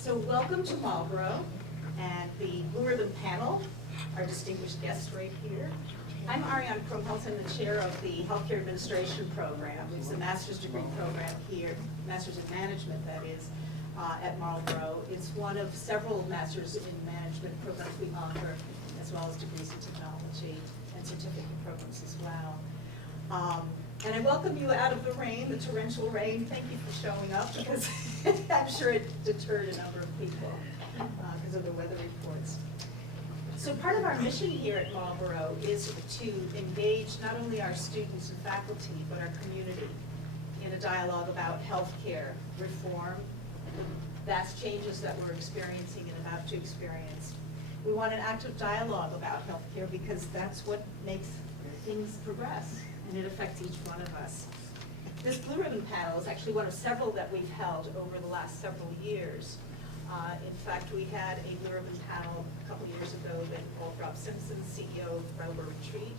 So welcome to Marlboro and the Blue Ribbon panel, our distinguished guests right here. I'm Ariane Krumpelton, the chair of the Healthcare Administration Program. It's a master's degree program here, master's in management that is, at Marlboro. It's one of several masters in management programs we offer, as well as degrees in technology and certificate programs as well. And I welcome you out of the rain, the torrential rain. Thank you for showing up, because I'm sure it deterred a number of people because of the weather reports. So part of our mission here at Marlboro is to engage not only our students and faculty, but our community in a dialogue about healthcare reform, the vast changes that we're experiencing and about to experience. We want an active dialogue about healthcare because that's what makes things progress, and it affects each one of us. This Blue Ribbon panel is actually one of several that we've held over the last several years. In fact, we had a Blue Ribbon panel a couple years ago that involved Rob Simpson, CEO of Brattleboro Retreat,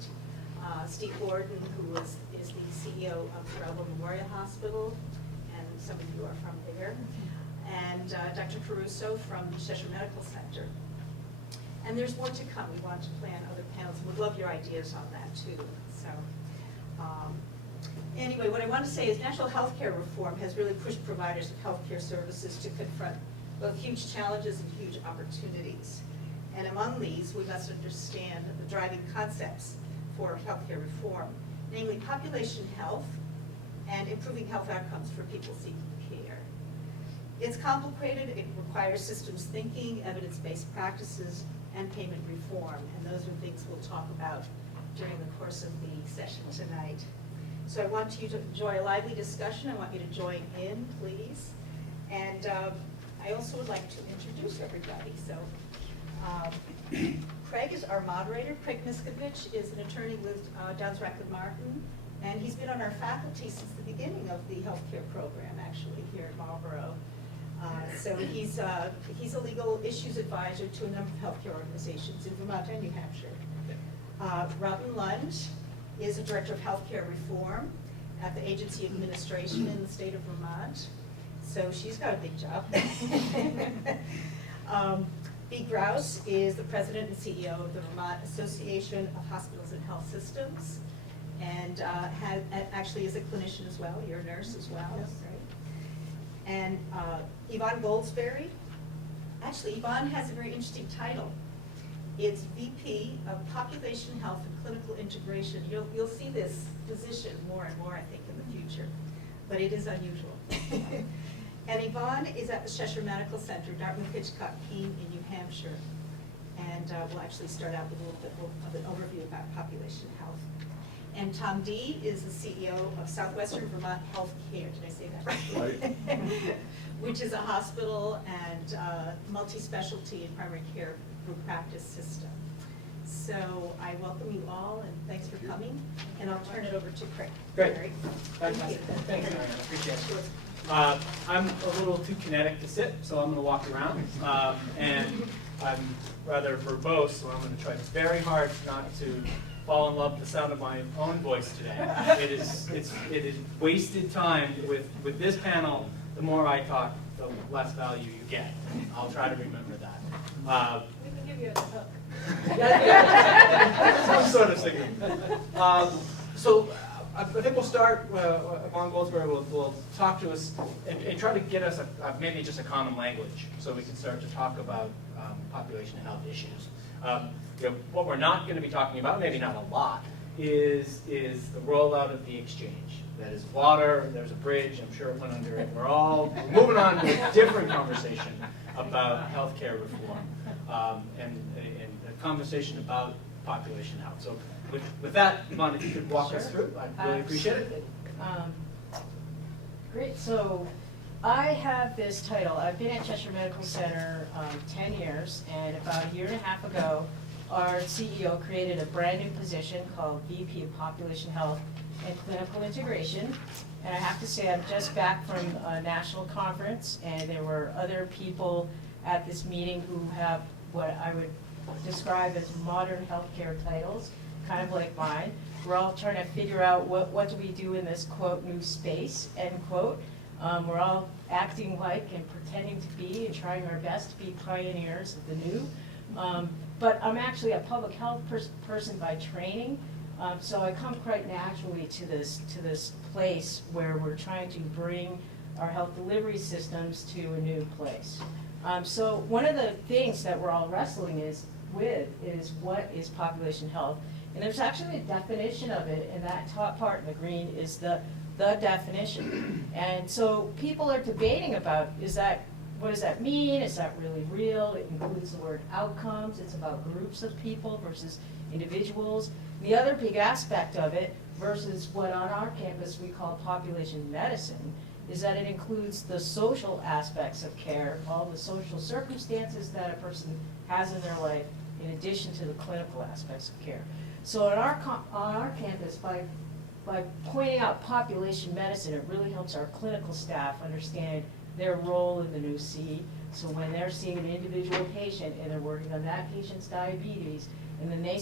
Steve Gordon, who is the CEO of Brattleboro Memorial Hospital, and some of you are from there, and Dr. Caruso from Cheshire Medical Center. And there's more to come. We want to plan other panels, and we'd love your ideas on that too. So, anyway, what I want to say is national healthcare reform has really pushed providers of healthcare services to confront both huge challenges and huge opportunities. And among these, we must understand the driving concepts for healthcare reform, namely population health and improving health outcomes for people seeking care. It's complicated. It requires systems thinking, evidence-based practices, and payment reform. And those are things we'll talk about during the course of the session tonight. So I want you to enjoy a lively discussion. I want you to join in, please. And I also would like to introduce everybody. So Craig is our moderator. Craig Miskovich is an attorney with Downs Rackland Martin, and he's been on our faculty since the beginning of the healthcare program, actually, here at Marlboro. So he's a legal issues advisor to a number of healthcare organizations in Vermont and New Hampshire. Robin Lunge is a director of healthcare reform at the Agency of Administration in the state of Vermont. So she's got a big job. B. Grouse is the president and CEO of the Vermont Association of Hospitals and Health Systems, and actually is a clinician as well. You're a nurse as well, yes. Right? And Yvonne Goldsberry. Actually, Yvonne has a very interesting title. It's VP of Population Health and Clinical Integration. You'll see this position more and more, I think, in the future, but it is unusual. And Yvonne is at the Cheshire Medical Center, Dartmouth-Hitchcock-Keene in New Hampshire. And we'll actually start out with a little bit of an overview about population health. And Tom D. is the CEO of Southwestern Vermont Healthcare. Did I say that right? Which is a hospital and multi-specialty and primary care group practice system. So I welcome you all, and thanks for coming. And I'll turn it over to Craig. Great. Thank you. Thanks, Marianne. I appreciate it. I'm a little too kinetic to sit, so I'm going to walk around. And I'm rather verbose, so I'm going to try very hard not to fall in love with the sound of my own voice today. It is wasted time with this panel. The more I talk, the less value you get. I'll try to remember that. We can give you a hook. Some sort of signal. So I think we'll start. Yvonne Goldsberry will talk to us and try to get us maybe just a common language, so we can start to talk about population health issues. What we're not going to be talking about, maybe not a lot, is the rollout of the exchange. That is water. There's a bridge. I'm sure it went under it. We're moving on to a different conversation about healthcare reform and a conversation about population health. So with that, Yvonne, if you could walk us through, I'd really appreciate it. Great. So I have this title. I've been at Cheshire Medical Center 10 years, and about a year and a half ago, our CEO created a brand new position called VP of Population Health and Clinical Integration. And I have to say, I'm just back from a national conference, and there were other people at this meeting who have what I would describe as modern healthcare titles, kind of like mine. We're all trying to figure out what do we do in this, quote, new space, end quote. We're all acting like and pretending to be and trying our best to be pioneers of the new. But I'm actually a public health person by training, so I come quite naturally to this place where we're trying to bring our health delivery systems to a new place. So one of the things that we're all wrestling with is what is population health? And there's actually a definition of it, and that top part in the green is the definition. And so people are debating about, what does that mean? Is that really real? It includes the word outcomes. It's about groups of people versus individuals. The other big aspect of it versus what on our campus we call population medicine is that it includes the social aspects of care, all the social circumstances that a person has in their life in addition to the clinical aspects of care. So on our campus, by pointing out population medicine, it really helps our clinical staff understand their role in the new C. So when they're seeing an individual patient and they're working on that patient's diabetes, and then they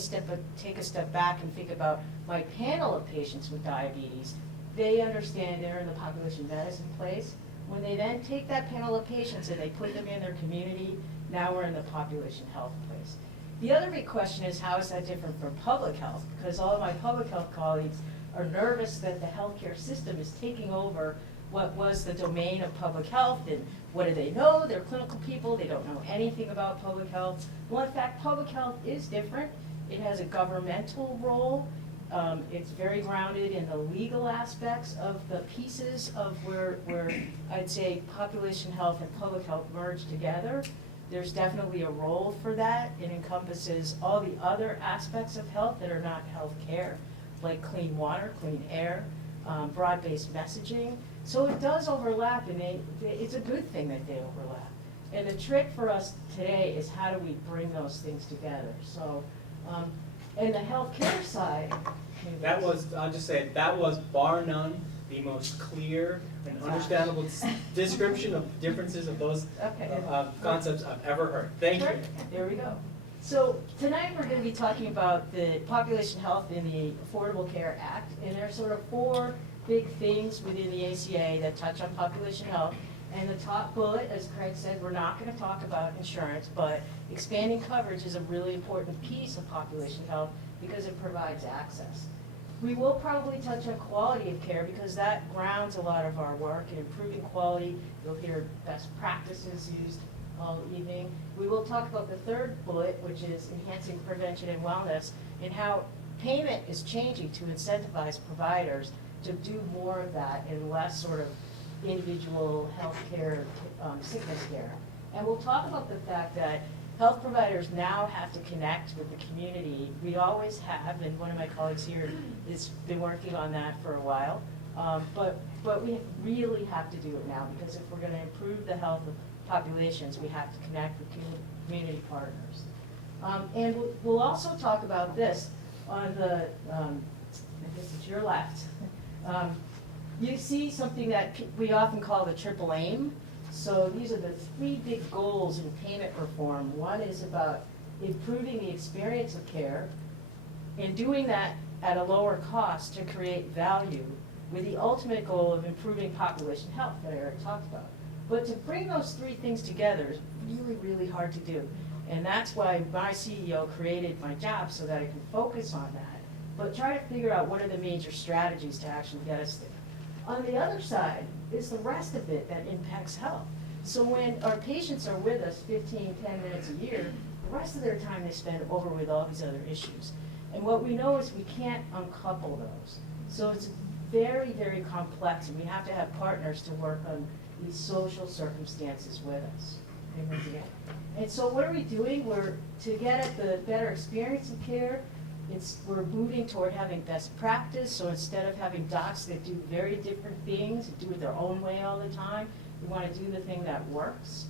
take a step back and think about my panel of patients with diabetes, they understand they're in the population medicine place. When they then take that panel of patients and they put them in their community, now we're in the population health place. The other big question is, how is that different from public health? Because all of my public health colleagues are nervous that the healthcare system is taking over what was the domain of public health, and what do they know? They're clinical people, they don't know anything about public health. Well, in fact, public health is different. It has a governmental role. It's very grounded in the legal aspects of the pieces of where I'd say population health and public health merge together. There's definitely a role for that. It encompasses all the other aspects of health that are not health care, like clean water, clean air, broad-based messaging. So it does overlap, and it's a good thing that they overlap. And the trick for us today is, how do we bring those things together? So, and the healthcare side. That was, I'll just say, that was bar none the most clear and understandable description of differences of those concepts I've ever heard. Thank you. There we go. So tonight we're going to be talking about the population health in the Affordable Care Act, and there are sort of 4 big things within the ACA that touch on population health. And the top bullet, as Craig said, we're not going to talk about insurance, but expanding coverage is a really important piece of population health because it provides access. We will probably touch on quality of care because that grounds a lot of our work in improving quality. You'll hear best practices used all evening. We will talk about the 3rd bullet, which is enhancing prevention and wellness, and how payment is changing to incentivize providers to do more of that and less sort of individual health care, sickness care. And we'll talk about the fact that health providers now have to connect with the community. We always have, and one of my colleagues here has been working on that for a while. But we really have to do it now, because if we're going to improve the health of populations, we have to connect with community partners. And we'll also talk about this on the, I guess it's your left. You see something that we often call the triple aim. So these are the 3 big goals in payment reform. One is about improving the experience of care and doing that at a lower cost to create value, with the ultimate goal of improving population health that Eric talked about. But to bring those 3 things together is really, really hard to do. And that's why my CEO created my job, so that I can focus on that, but try to figure out what are the major strategies to actually get us there. On the other side is the rest of it that impacts health. So when our patients are with us 10 minutes a year, the rest of their time they spend over with all these other issues. And what we know is we can't uncouple those. So it's very, very complex, and we have to have partners to work on these social circumstances with us. And so what are we doing? To get at the better experience of care, we're moving toward having best practice. So instead of having docs that do very different things, and do it their own way all the time, we want to do the thing that works.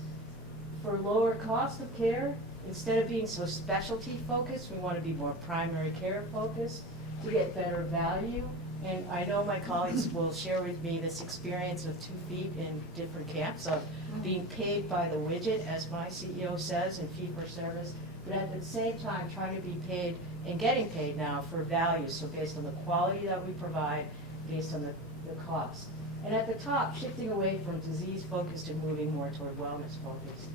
For lower cost of care, instead of being so specialty focused, we want to be more primary care focused to get better value. And I know my colleagues will share with me this experience of 2 feet in different camps of being paid by the widget, as my CEO says, in fee for service, but at the same time trying to be paid and getting paid now for value, so based on the quality that we provide, based on the cost. And at the top, shifting away from disease-focused and moving more toward wellness-focused.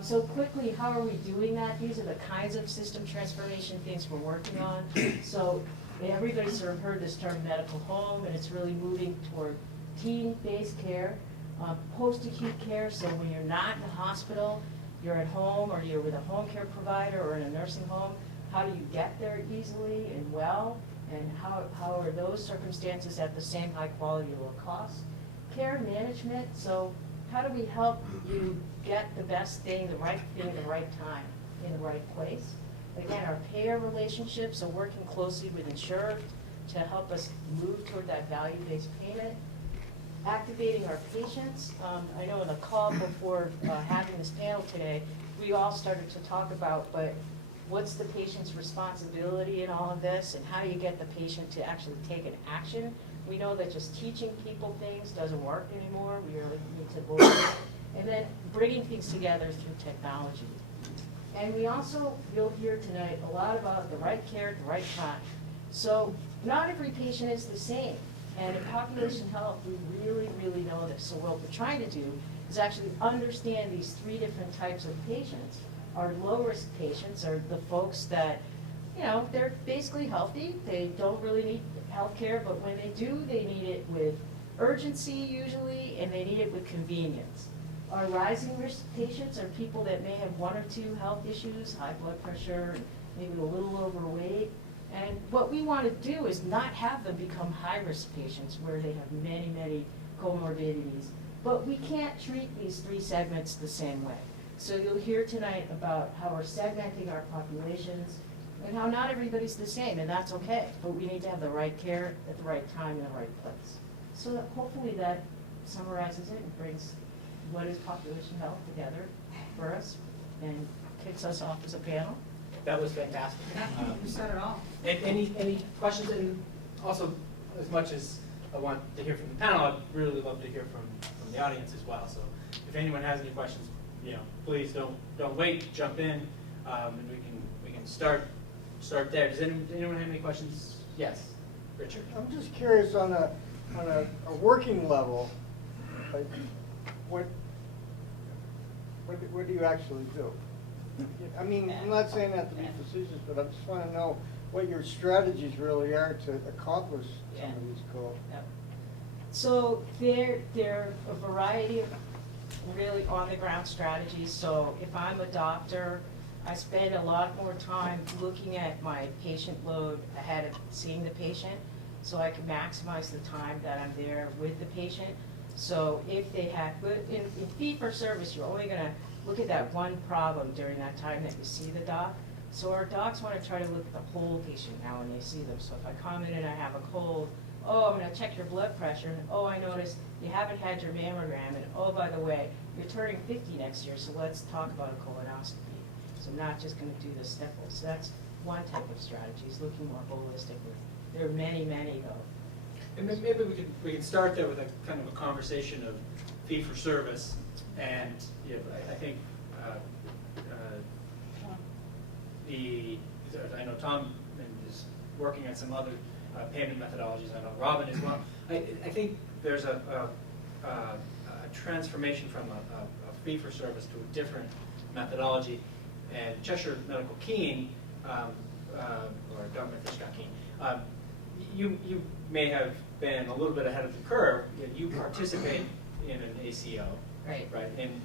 So quickly, how are we doing that? These are the kinds of system transformation things we're working on. So everybody's sort of heard this term medical home, and it's really moving toward team-based care, post-acute care, so when you're not in the hospital, you're at home, or you're with a home care provider or in a nursing home, how do you get there easily and well? And how are those circumstances at the same high quality or low cost? Care management, so how do we help you get the best thing, the right thing, at the right time, in the right place? Again, our payer relationships, so working closely with insurers to help us move toward that value-based payment. Activating our patients. I know in the call before having this panel today, we all started to talk about, but what's the patient's responsibility in all of this, and how do you get the patient to actually take an action? We know that just teaching people things doesn't work anymore. We really need to avoid it. And then bringing things together through technology. And we also, you'll hear tonight a lot about the right care at the right time. So not every patient is the same. And in population health, we really, really know this. So what we're trying to do is actually understand these three different types of patients. Our low-risk patients are the folks that, you know, they're basically healthy. They don't really need health care, but when they do, they need it with urgency usually, and they need it with convenience. Our rising risk patients are people that may have one or two health issues, high blood pressure, maybe a little overweight. And what we want to do is not have them become high-risk patients where they have many, many comorbidities. But we can't treat these three segments the same way. So you'll hear tonight about how we're segmenting our populations and how not everybody's the same, and that's okay. But we need to have the right care at the right time in the right place. So that hopefully that summarizes it and brings what is population health together for us and kicks us off as a panel. That was fantastic. You said it all. Any questions? And also, as much as I want to hear from the panel, I'd really love to hear from the audience as well. So if anyone has any questions, you know, please don't wait, jump in, and we can start there. Does anyone have any questions? Yes, Richard. I'm just curious on a working level, like what do you actually do? I mean, I'm not saying that to be facetious, but I just want to know what your strategies really are to accomplish some of these goals. Yep. So there are a variety of really on-the-ground strategies. So if I'm a doctor, I spend a lot more time looking at my patient load ahead of seeing the patient, so I can maximize the time that I'm there with the patient. So if they have, in fee-for-service, you're only going to look at that one problem during that time that you see the doc. So our docs want to try to look at the whole patient now when they see them. So if I come in and I have a cold, oh, I'm going to check your blood pressure, and oh, I noticed you haven't had your mammogram, and oh, by the way, you're turning 50 next year, so let's talk about a colonoscopy. So I'm not just going to do the sniffles. So that's one type of strategy, is looking more holistically. There are many, many though. And maybe we can start there with a kind of a conversation of fee for service, and you know, I think I know Tom is working on some other payment methodologies. I know Robin as well. I think there's a transformation from a fee for service to a different methodology, and Cheshire Medical Keen, or Dr. Fishcott Keen, you may have been a little bit ahead of the curve. You participate in an ACO, Right. right? And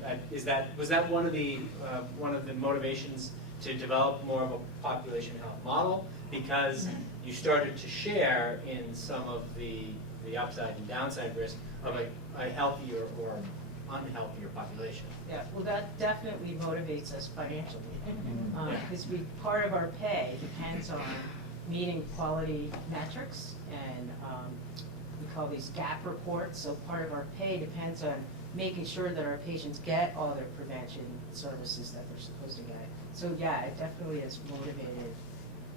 was that one of the motivations to develop more of a population health model, because you started to share in some of the upside and downside risk of a healthier or unhealthier population? Yeah, well, that definitely motivates us financially, because part of our pay depends on meeting quality metrics, and we call these gap reports. So part of our pay depends on making sure that our patients get all their prevention services that they're supposed to get. So yeah, it definitely has motivated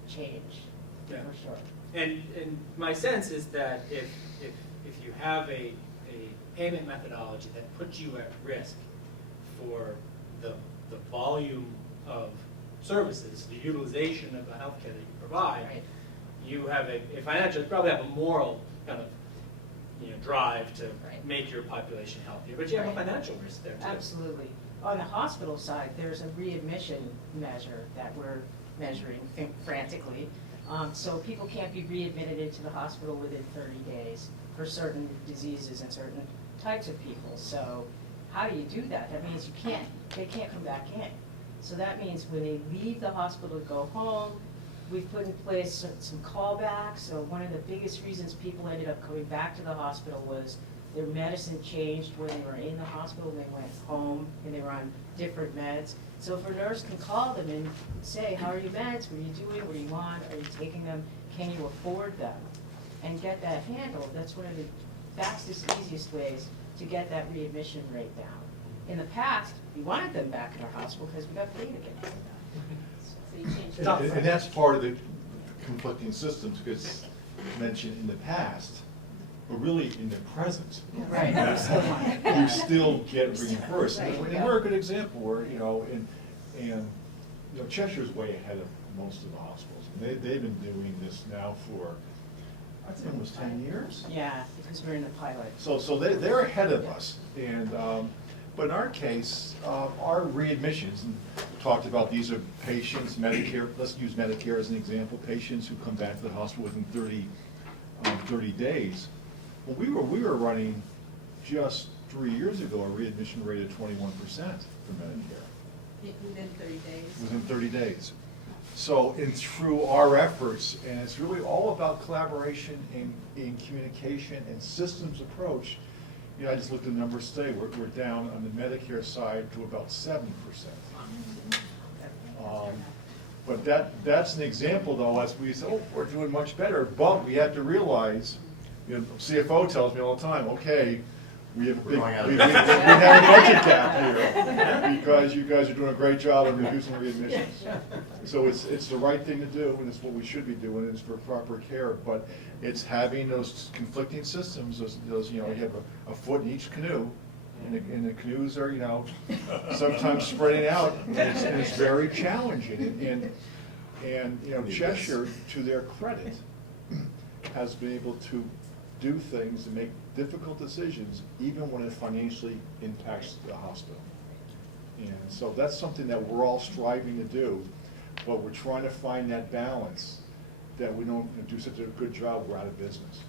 change, Yeah. for sure. And my sense is that if you have a payment methodology that puts you at risk for the volume of services, the utilization of the healthcare that you provide, Right. you have a financial, you probably have a moral kind of drive to Right. make your population healthier, but you have a financial risk there too. Absolutely. On the hospital side, there's a readmission measure that we're measuring frantically. So people can't be readmitted into the hospital within 30 days for certain diseases and certain types of people. So how do you do that? That means they can't come back in. So that means when they leave the hospital to go home, we've put in place some callbacks. So one of the biggest reasons people ended up coming back to the hospital was their medicine changed when they were in the hospital, they went home, and they were on different meds. So if a nurse can call them and say, how are your meds, what are you doing, what do you want, are you taking them, can you afford them? And get that handled, that's one of the fastest, easiest ways to get that readmission rate down. In the past, we wanted them back in our hospital because we got paid again. So you change it. And that's part of the conflicting systems, because you mentioned in the past, but really in the present. Right. You still get reimbursed. Right. And we're a good example where, and Cheshire's way ahead of most of the hospitals. They've been doing this now for, I think almost 10 years. Yeah, because we're in the pilot. So they're ahead of us. And, but in our case, our readmissions, and we talked about these are patients, Medicare, let's use Medicare as an example, patients who come back to the hospital within 30 days. Well, we were running just 3 years ago a readmission rate of 21% for Medicare. Within 30 days. Within 30 days. So, and through our efforts, and it's really all about collaboration and communication and systems approach. I just looked at the numbers today. We're down on the Medicare side to about 7%. But that's an example, though, as we say, oh, we're doing much better. But we have to realize, CFO tells me all the time, okay, we have a big, we have a budget gap here because you guys are doing a great job of reducing readmissions. So it's the right thing to do, and it's what we should be doing. It's for proper care, but it's having those conflicting systems. Those you have a foot in each canoe, and the canoes are sometimes spreading out, and it's very challenging. And Cheshire, to their credit, has been able to do things and make difficult decisions, even when it financially impacts the hospital. And so that's something that we're all striving to do, but we're trying to find that balance that we don't do such a good job, we're out of business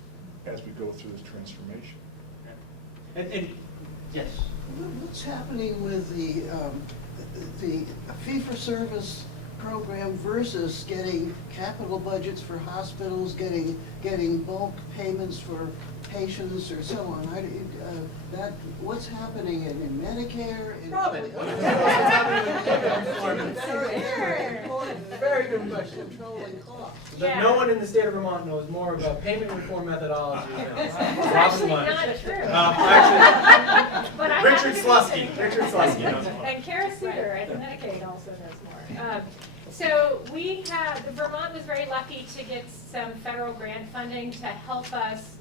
as we go through this transformation. And yes. What's happening with the fee-for-service program versus getting capital budgets for hospitals, getting bulk payments for patients or so on? What's happening in Medicare? Robin, what is happening? Very good question. Controlling costs. But no one in the state of Vermont knows more about payment reform methodology than us. Robin actually Munch. not true. Actually, But I Richard happen to be- Slusky knows more. And Kara Suter at Medicaid also knows more. So Vermont was very lucky to get some federal grant funding to help us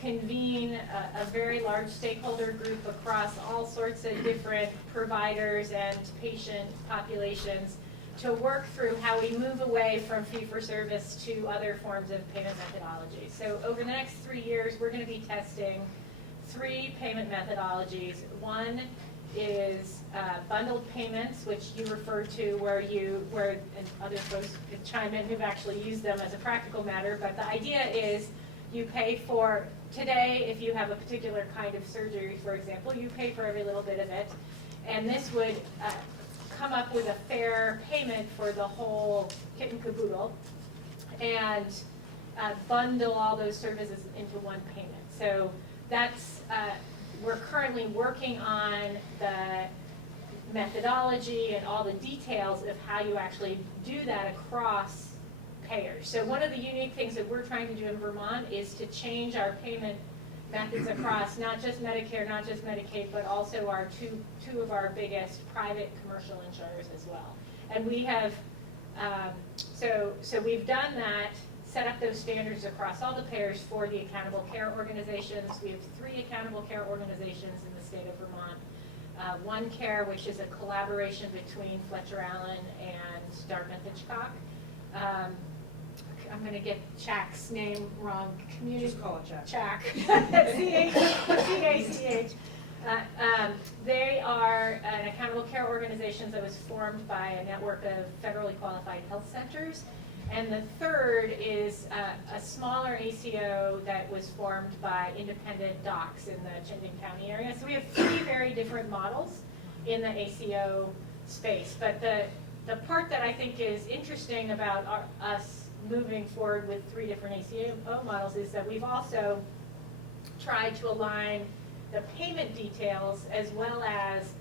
convene a very large stakeholder group across all sorts of different providers and patient populations to work through how we move away from fee-for-service to other forms of payment methodology. So over the next 3 years, we're going to be testing 3 payment methodologies. One is bundled payments, which you refer to, where and other folks could chime in who've actually used them as a practical matter, but the idea is you pay for, today, if you have a particular kind of surgery, for example, you pay for every little bit of it, and this would come up with a fair payment for the whole kit and caboodle, and bundle all those services into one payment. So that's, we're currently working on the methodology and all the details of how you actually do that across payers. So one of the unique things that we're trying to do in Vermont is to change our payment methods across not just Medicare, not just Medicaid, but also our two of our biggest private commercial insurers as well. And we have, so we've done that, set up those standards across all the payers for the accountable care organizations. We have 3 accountable care organizations in the state of Vermont. One Care, which is a collaboration between Fletcher Allen and Dartmouth Hitchcock. I'm gonna get Chac's name wrong, community. Just call it Chac. Chac, C-A-C-H. They are an accountable care organization that was formed by a network of federally qualified health centers. And the third is a smaller ACO that was formed by independent docs in the Chittenden County area. So we have 3 very different models in the ACO space. But the part that I think is interesting about us moving forward with 3 different ACO models is that we've also tried to align the payment details as well as,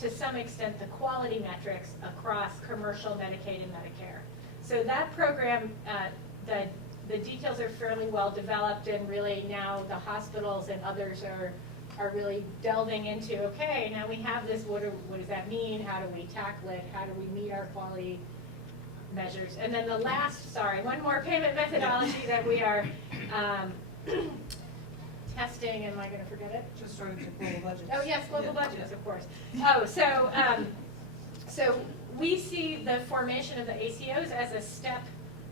to some extent, the quality metrics across commercial, Medicaid, and Medicare. So that program, the details are fairly well developed, and really now the hospitals and others are really delving into, okay, now we have this, what does that mean? How do we tackle it? How do we meet our quality measures? And then the last, one more payment methodology that we are testing, am I going to forget it? Just started to global budgets. Oh, yes, global Yeah. budgets, of course. Oh, so we see the formation of the ACOs as a step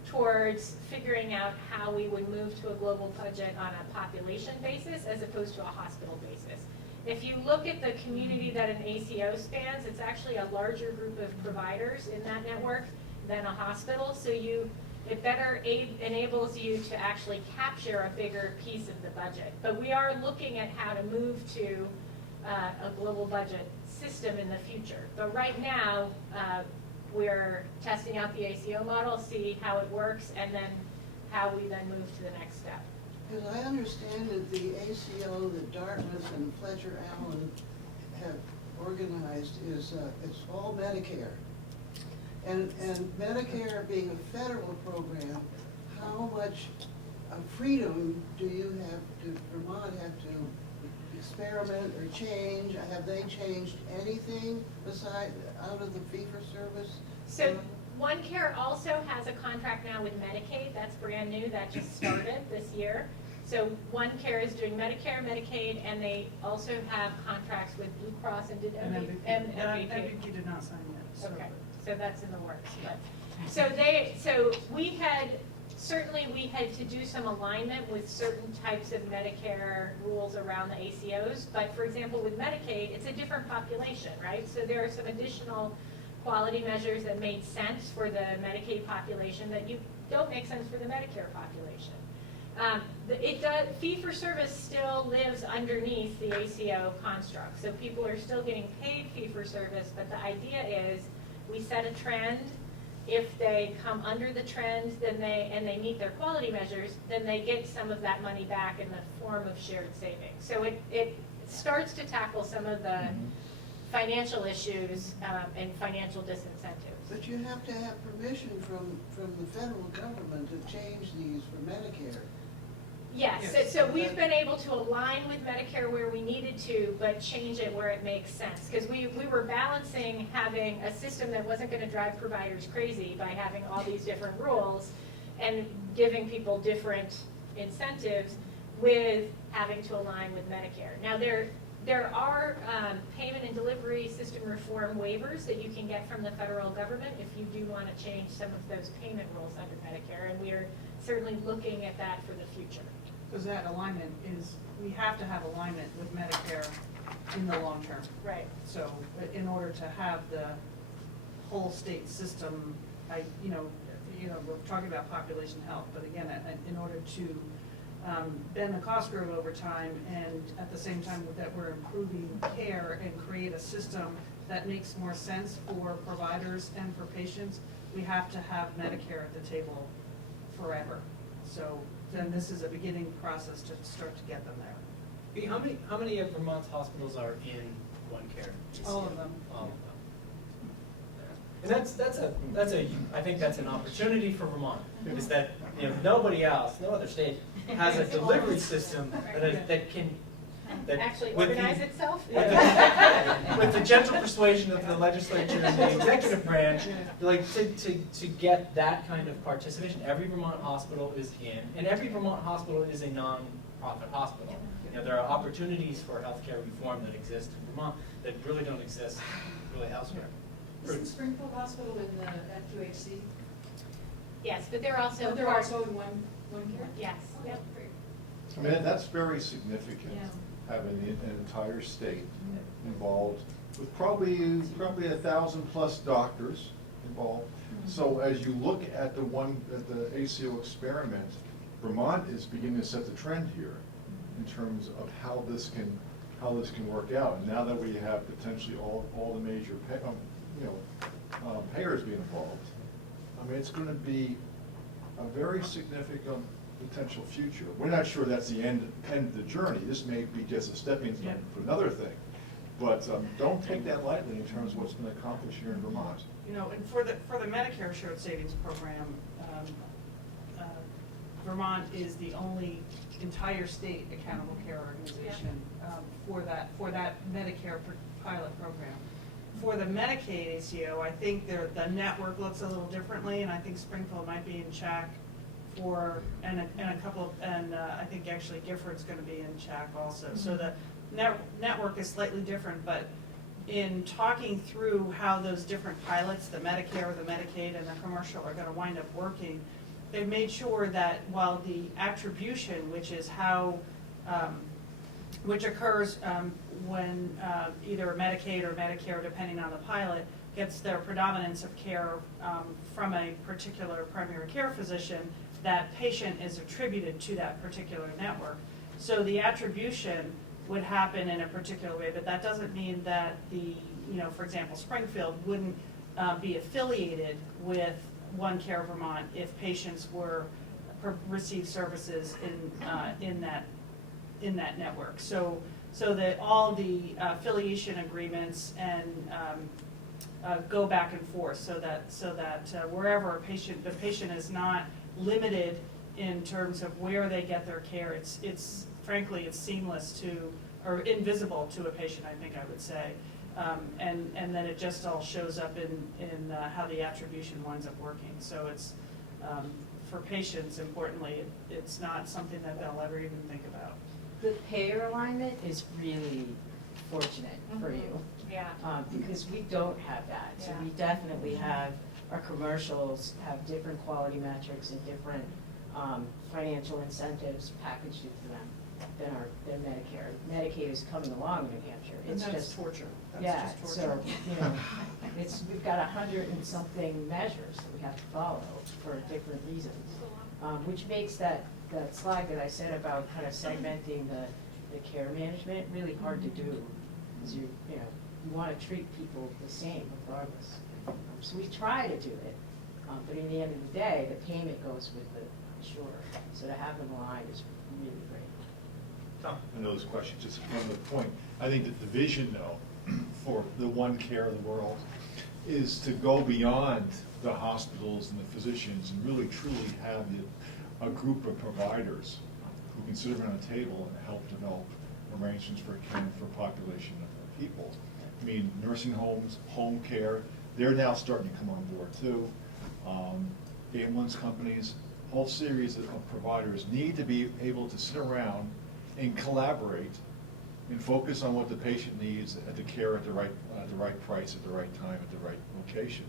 towards figuring out how we would move to a global budget on a population basis as opposed to a hospital basis. If you look at the community that an ACO spans, it's actually a larger group of providers in that network than a hospital, so it better enables you to actually capture a bigger piece of the budget. But we are looking at how to move to a global budget system in the future. But right now, we're testing out the ACO model, see how it works, and then how we then move to the next step. Because I understand that the ACO that Dartmouth and Fletcher Allen have organized is, it's all Medicare. And Medicare being a federal program, how much freedom do Vermont have to experiment or change? Have they changed anything beside, out of the fee-for-service? So OneCare also has a contract now with Medicaid. That's brand new. That just started this year. So OneCare is doing Medicare, Medicaid, and they also have contracts with Blue Cross and MVP. MVP did not sign yet. So. Okay, so that's in the works. But we had to do some alignment with certain types of Medicare rules around the ACOs. But for example, with Medicaid, it's a different population, right? So there are some additional quality measures that made sense for the Medicaid population that don't make sense for the Medicare population. Fee-for-service still lives underneath the ACO construct. So people are still getting paid fee-for-service, but the idea is we set a trend. If they come under the trend, then they meet their quality measures, then they get some of that money back in the form of shared savings. So it starts to tackle some of the financial issues and financial disincentives. But you have to have permission from the federal government to change these for Medicare. Yes, so we've been able to align with Medicare where we needed to, but change it where it makes sense. Because we were balancing having a system that wasn't going to drive providers crazy by having all these different rules and giving people different incentives with having to align with Medicare. Now there are payment and delivery system reform waivers that you can get from the federal government if you do want to change some of those payment rules under Medicare, and we are certainly looking at that for the future. Because that alignment is, we have to have alignment with Medicare in the long term. Right. So in order to have the whole state system, we're talking about population health, but again, in order to bend the cost curve over time, and at the same time that we're improving care and create a system that makes more sense for providers and for patients, we have to have Medicare at the table forever. So then this is a beginning process to start to get them there. How many of Vermont's hospitals are in OneCare? All of them. All of them. And I think that's an opportunity for Vermont, is that nobody else, no other state has a delivery system that can Actually with organize itself? with the gentle persuasion of the legislature and the executive branch, to get that kind of participation. Every Vermont hospital is in, and every Vermont hospital is a non-profit hospital. There are opportunities for healthcare reform that exist in Vermont that really don't exist really elsewhere. Is the Springfield Hospital in the FQHC? Yes, but they're also. So they're also in one care? Yes, yep. I mean, that's very significant, Yeah. having an entire state involved with probably 1,000+ doctors involved. So as you look at the ACO experiment, Vermont is beginning to set the trend here in terms of how this can work out. And now that we have potentially all the major payers being involved, I mean, it's going to be a very significant potential future. We're not sure that's the end of the journey. This may be just a stepping stone for another thing. But don't take that lightly in terms of what's been accomplished here in Vermont. You know, and for the Medicare Shared Savings Program, Vermont is the only entire state accountable care organization for that Medicare pilot program. For the Medicaid ACO, I think the network looks a little differently, and I think Springfield might be in check for, and I think actually Gifford's going to be in check also. So the network is slightly different, but in talking through how those different pilots, the Medicare, the Medicaid, and the commercial, are going to wind up working, they've made sure that while the attribution, which is how, which occurs when either Medicaid or Medicare, depending on the pilot, gets their predominance of care from a particular primary care physician, that patient is attributed to that particular network. So the attribution would happen in a particular way, but that doesn't mean that for example, Springfield wouldn't be affiliated with One Care Vermont if patients were receive services in that network. So that all the affiliation agreements and go back and forth, so that wherever the patient is not limited in terms of where they get their care. It's frankly, it's seamless or invisible to a patient, I think I would say. And then it just all shows up in how the attribution winds up working. So it's, for patients, importantly, it's not something that they'll ever even think about. The payer alignment is really fortunate for you. Yeah. Because we don't have that. So we definitely have, our commercials have different quality metrics and different financial incentives packaged into them than Medicare. Medicaid is coming along in New Hampshire. And It's that's just torture. That's yeah. just torture. So we've got 100 and something measures that we have to follow for different reasons, which makes that slide that I said about kind of segmenting the care management really hard to do, because you want to treat people the same regardless. So we try to do it, but in the end of the day, the payment goes with the insurer. So to have them aligned is really great. Tom? And those questions, just one other point. I think that the vision, though, for the One Care of the world is to go beyond the hospitals and the physicians and really truly have a group of providers who can sit around a table and help develop arrangements for caring for a population of people. I mean, nursing homes, home care, they're now starting to come on board too. Ambulance companies, whole series of providers need to be able to sit around and collaborate and focus on what the patient needs at the care at the right price, at the right time, at the right location.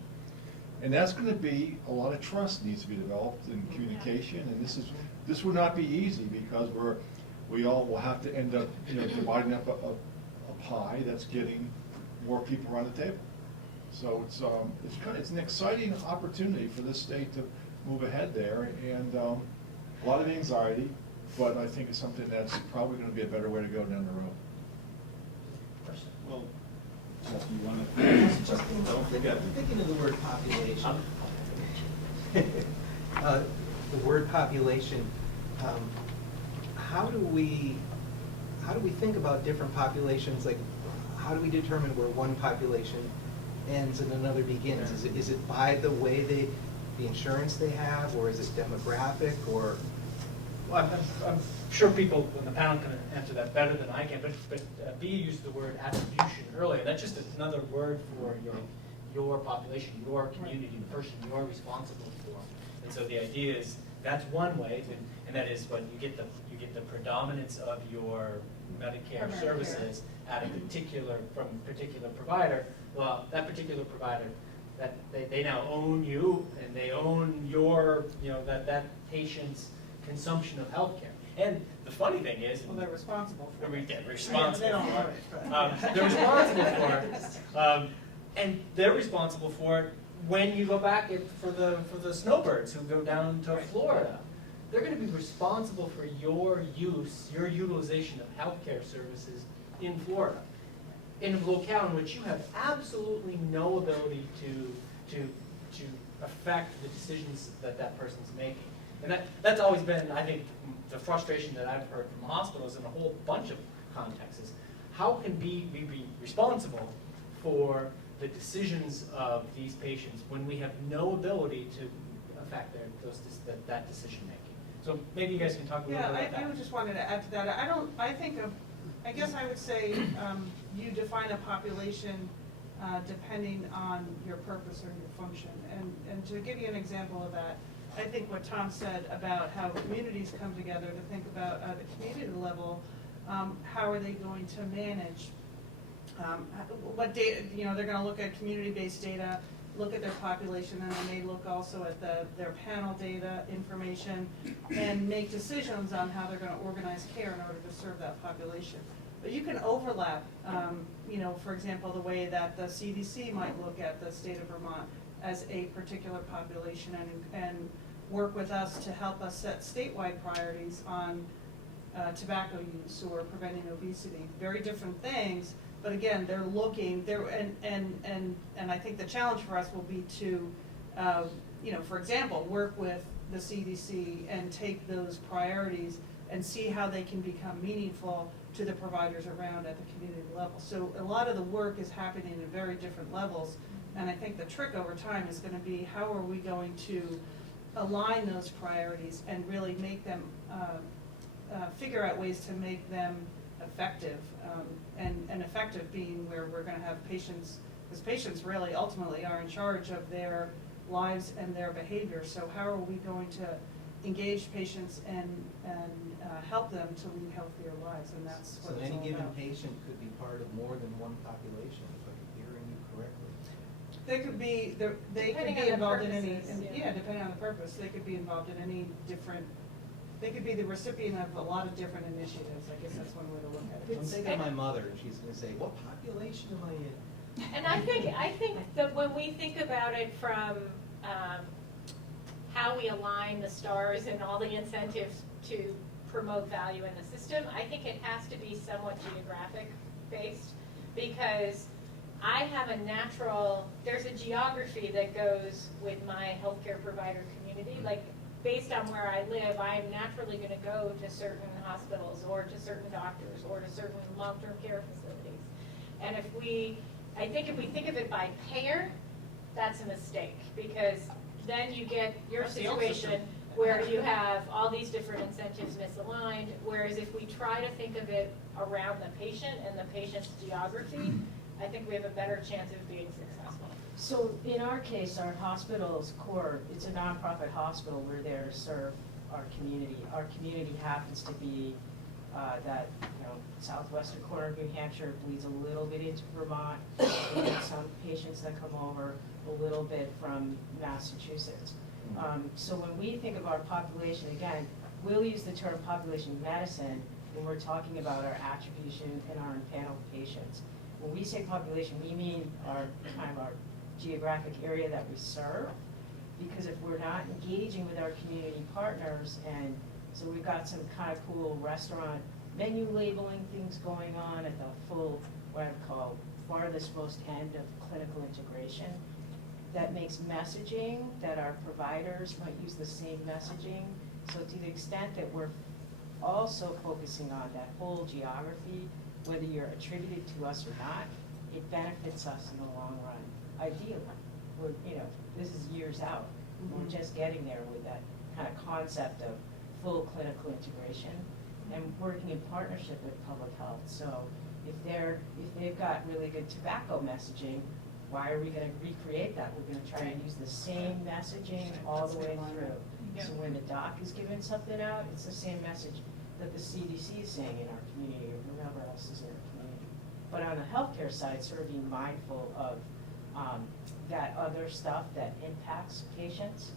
And that's going to be a lot of trust needs to be developed in communication, and this would not be easy because we all will have to end up dividing up a pie that's getting more people around the table. So it's an exciting opportunity for this state to move ahead there, and a lot of anxiety, but I think it's something that's probably going to be a better way to go down the road. Well, Jeff, you want to? Don't think I'm thinking of the word population. The word population. How do we think about different populations? Like, how do we determine where one population ends and another begins? Is it by the way the insurance they have, or is it demographic, or? Well, I'm sure people on the panel can answer that better than I can, but B used the word attribution earlier. That's just another word for your population, your community, the person you're responsible for. And so the idea is that's one way, and that is when you get the predominance of your Medicare services at a particular provider. Well, that particular provider that they now own you and they own your, that patient's consumption of healthcare. And the funny thing is, Well, they're responsible for it. they're responsible They don't for know it. it, but- They're responsible for it. And they're responsible for it when you go back for the snowbirds who go down to Florida. They're going to be responsible for your utilization of healthcare services in Florida, in a locale in which you have absolutely no ability to affect the decisions that person's making. And that's always been, I think, the frustration that I've heard from hospitals in a whole bunch of contexts is, how can we be responsible for the decisions of these patients when we have no ability to affect that decision making? So maybe you guys can talk a little bit about that. Yeah, I just wanted to add to that. I guess I would say you define a population depending on your purpose or your function. And to give you an example of that, I think what Tom said about how communities come together to think about at the community level, how are they going to manage what data, they're going to look at community-based data, look at their population, and they may look also at their panel data information and make decisions on how they're going to organize care in order to serve that population. But you can overlap, for example, the way that the CDC might look at the state of Vermont as a particular population and work with us to help us set statewide priorities on tobacco use or preventing obesity. Very different things. But again, they're looking there, and I think the challenge for us will be to, for example, work with the CDC and take those priorities and see how they can become meaningful to the providers around at the community level. So a lot of the work is happening at very different levels, and I think the trick over time is going to be, how are we going to align those priorities and really make them, figure out ways to make them effective, and effective being where we're going to have patients, because patients really ultimately are in charge of their lives and their behavior. So how are we going to engage patients and help them to lead healthier lives? And that's what So it's any all given about. patient could be part of more than one population, if I'm hearing you correctly. They could be Depending on the involved in any, purposes, yeah. yeah, depending on the purpose, they could be involved in any different, they could be the recipient of a lot of different initiatives. I guess that's one way to look at it. I'm thinking of my mother, and she's gonna say, what population am I in? And I think that when we think about it from how we align the stars and all the incentives to promote value in the system, I think it has to be somewhat geographic based, because I have there's a geography that goes with my healthcare provider community. Like, based on where I live, I'm naturally going to go to certain hospitals or to certain doctors or to certain long-term care facilities. And I think if we think of it by payer, that's a mistake, because then you get your That's the old situation system. where you have all these different incentives misaligned, whereas if we try to think of it around the patient and the patient's geography, I think we have a better chance of being successful. So in our case, our hospital's core, it's a nonprofit hospital. We're there to serve our community. Our community happens to be that southwestern corner of New Hampshire, bleeds a little bit into Vermont. We get some patients that come over, a little bit from Massachusetts. So when we think of our population, again, we'll use the term population medicine when we're talking about our attribution and our impaneled patients. When we say population, we mean our geographic area that we serve, because if we're not engaging with our community partners, and so we've got some kind of cool restaurant menu labeling things going on at the full, what I would call farthest most end of clinical integration, that makes messaging that our providers might use the same messaging. So to the extent that we're also focusing on that whole geography, whether you're attributed to us or not, it benefits us in the long run. Ideally, this is years out. We're just getting there with that kind of concept of full clinical integration and working in partnership with public health. So if they've got really good tobacco messaging, why are we going to recreate that? We're going to try and use the same messaging all the way through. So when the doc is giving something out, it's the same message that the CDC is saying in our community or whoever else is in our community. But on the healthcare side, sort of being mindful of that other stuff that impacts patients.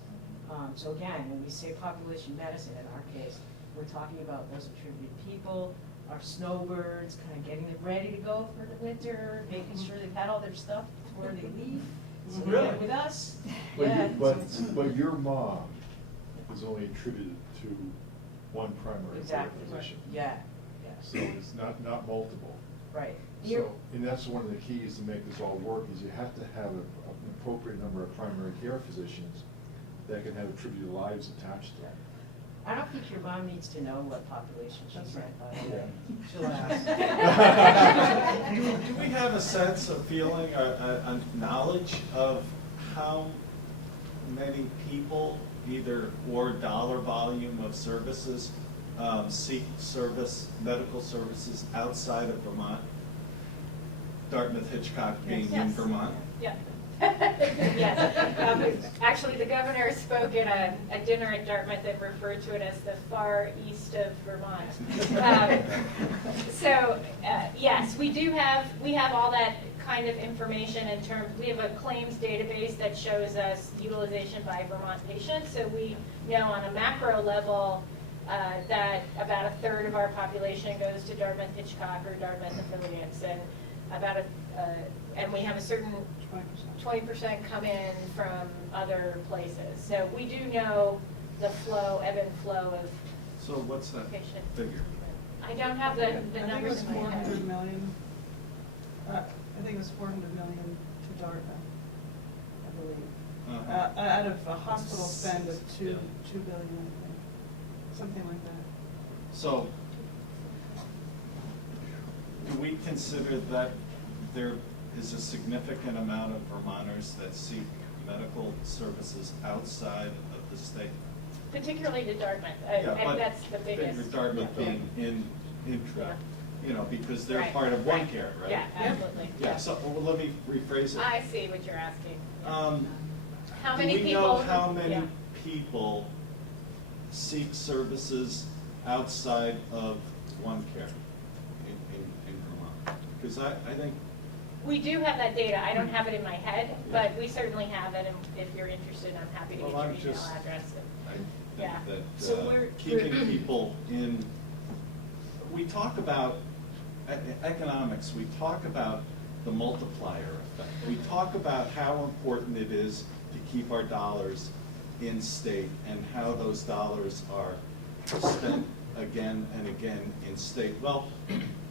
So again, when we say population medicine, in our case, we're talking about those attributed people, our snowbirds, kind of getting them ready to go for the winter, making sure they've had all their stuff before they leave. So they're Really? with us. But Yeah, you, so it's- but your mom is only attributed to one primary care Exactly. physician. Yeah, yeah, So it's not multiple. right. So, and that's one of the keys to make this all work, is you have to have an appropriate number of primary care physicians that can have attributed lives attached to them. I don't think your mom needs to know what population she's in, by the way. She'll ask. Do we have a sense, a feeling, a knowledge of how many people, either or dollar volume of services, seek medical services outside of Vermont? Dartmouth Hitchcock being in Yes. Vermont? Yeah. Yes. Actually, the governor spoke at a dinner at Dartmouth that referred to it as the far east of Vermont. Yes, we have all that kind of information in terms, we have a claims database that shows us utilization by Vermont patients. So we know on a macro level that about a third of our population goes to Dartmouth Hitchcock or Dartmouth affiliates, and and we have a certain 20% come in from other places. So we do know the flow, ebb and flow of So what's that patient. figure? I don't have the I think it numbers was in my head. 400 million. I think it was 400 million to Dartmouth, I believe. Out of a hospital spend of 2 billion, I think. Something like that. So, do we consider that there is a significant amount of Vermonters that seek medical services outside of the state? Particularly to Dartmouth, Yeah, but and that's the figure biggest. Dartmouth being in intra, because they're Right, part of right. OneCare, right? Yeah, absolutely. Yeah, so, well, let me rephrase it. I see what you're asking. How Do many we people? know how many Yeah. people seek services outside of OneCare in Vermont? Because I think, We do have that data. I don't have it in my head, but we certainly have it, and if you're interested, I'm happy to get Well, your I'm email just- address. I Yeah. think So that we're- keeping people in, we talk about economics, we talk about the multiplier effect. We talk about how important it is to keep our dollars in state and how those dollars are spent again and again in state. Well,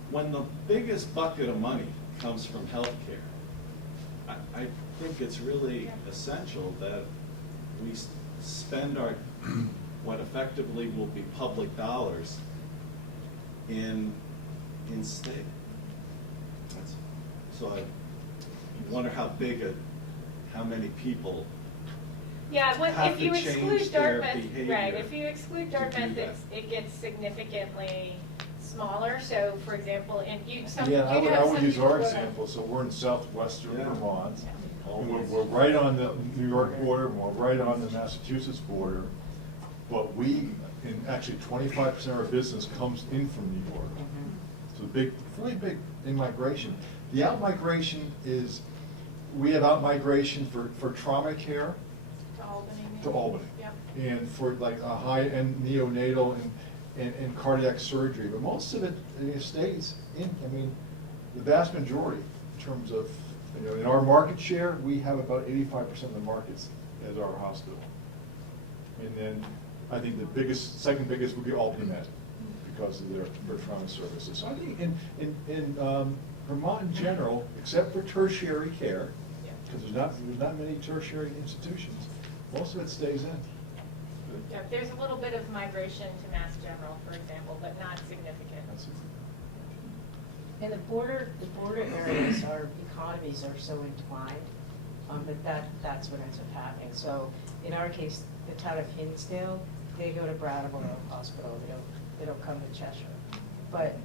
when the biggest bucket of money comes from healthcare, I think it's really essential that we spend our, what effectively will be public dollars in state. So I wonder how many people Yeah, have if you to change exclude their Dartmouth, behavior right, if you exclude to do Dartmouth, that. it gets significantly smaller. So, for example, Yeah, I would use our people- example, so we're in southwestern Yeah. Vermont. Yeah. And we're right on the New York border, and we're right on the Massachusetts border, but actually 25% of our business comes in from New York. So really big in-migration. The out-migration is, we have out-migration for trauma care To Albany. to Albany. Yep. And for like a high-end neonatal and cardiac surgery, but most of it stays in, the vast majority in terms of, in our market share, we have about 85% of the markets as our hospital. And then I think the second biggest would be Albany Med because of their trauma services. So I think in Vermont in general, except for tertiary care, because there's not many tertiary institutions, most of it stays in. Yeah, there's a little bit of migration to Mass General, for example, but not significant. In the border areas, our economies are so entwined, that's what ends up happening. So in our case, the town of Hinsdale, they go to Brattleboro Hospital, they don't come to Cheshire. But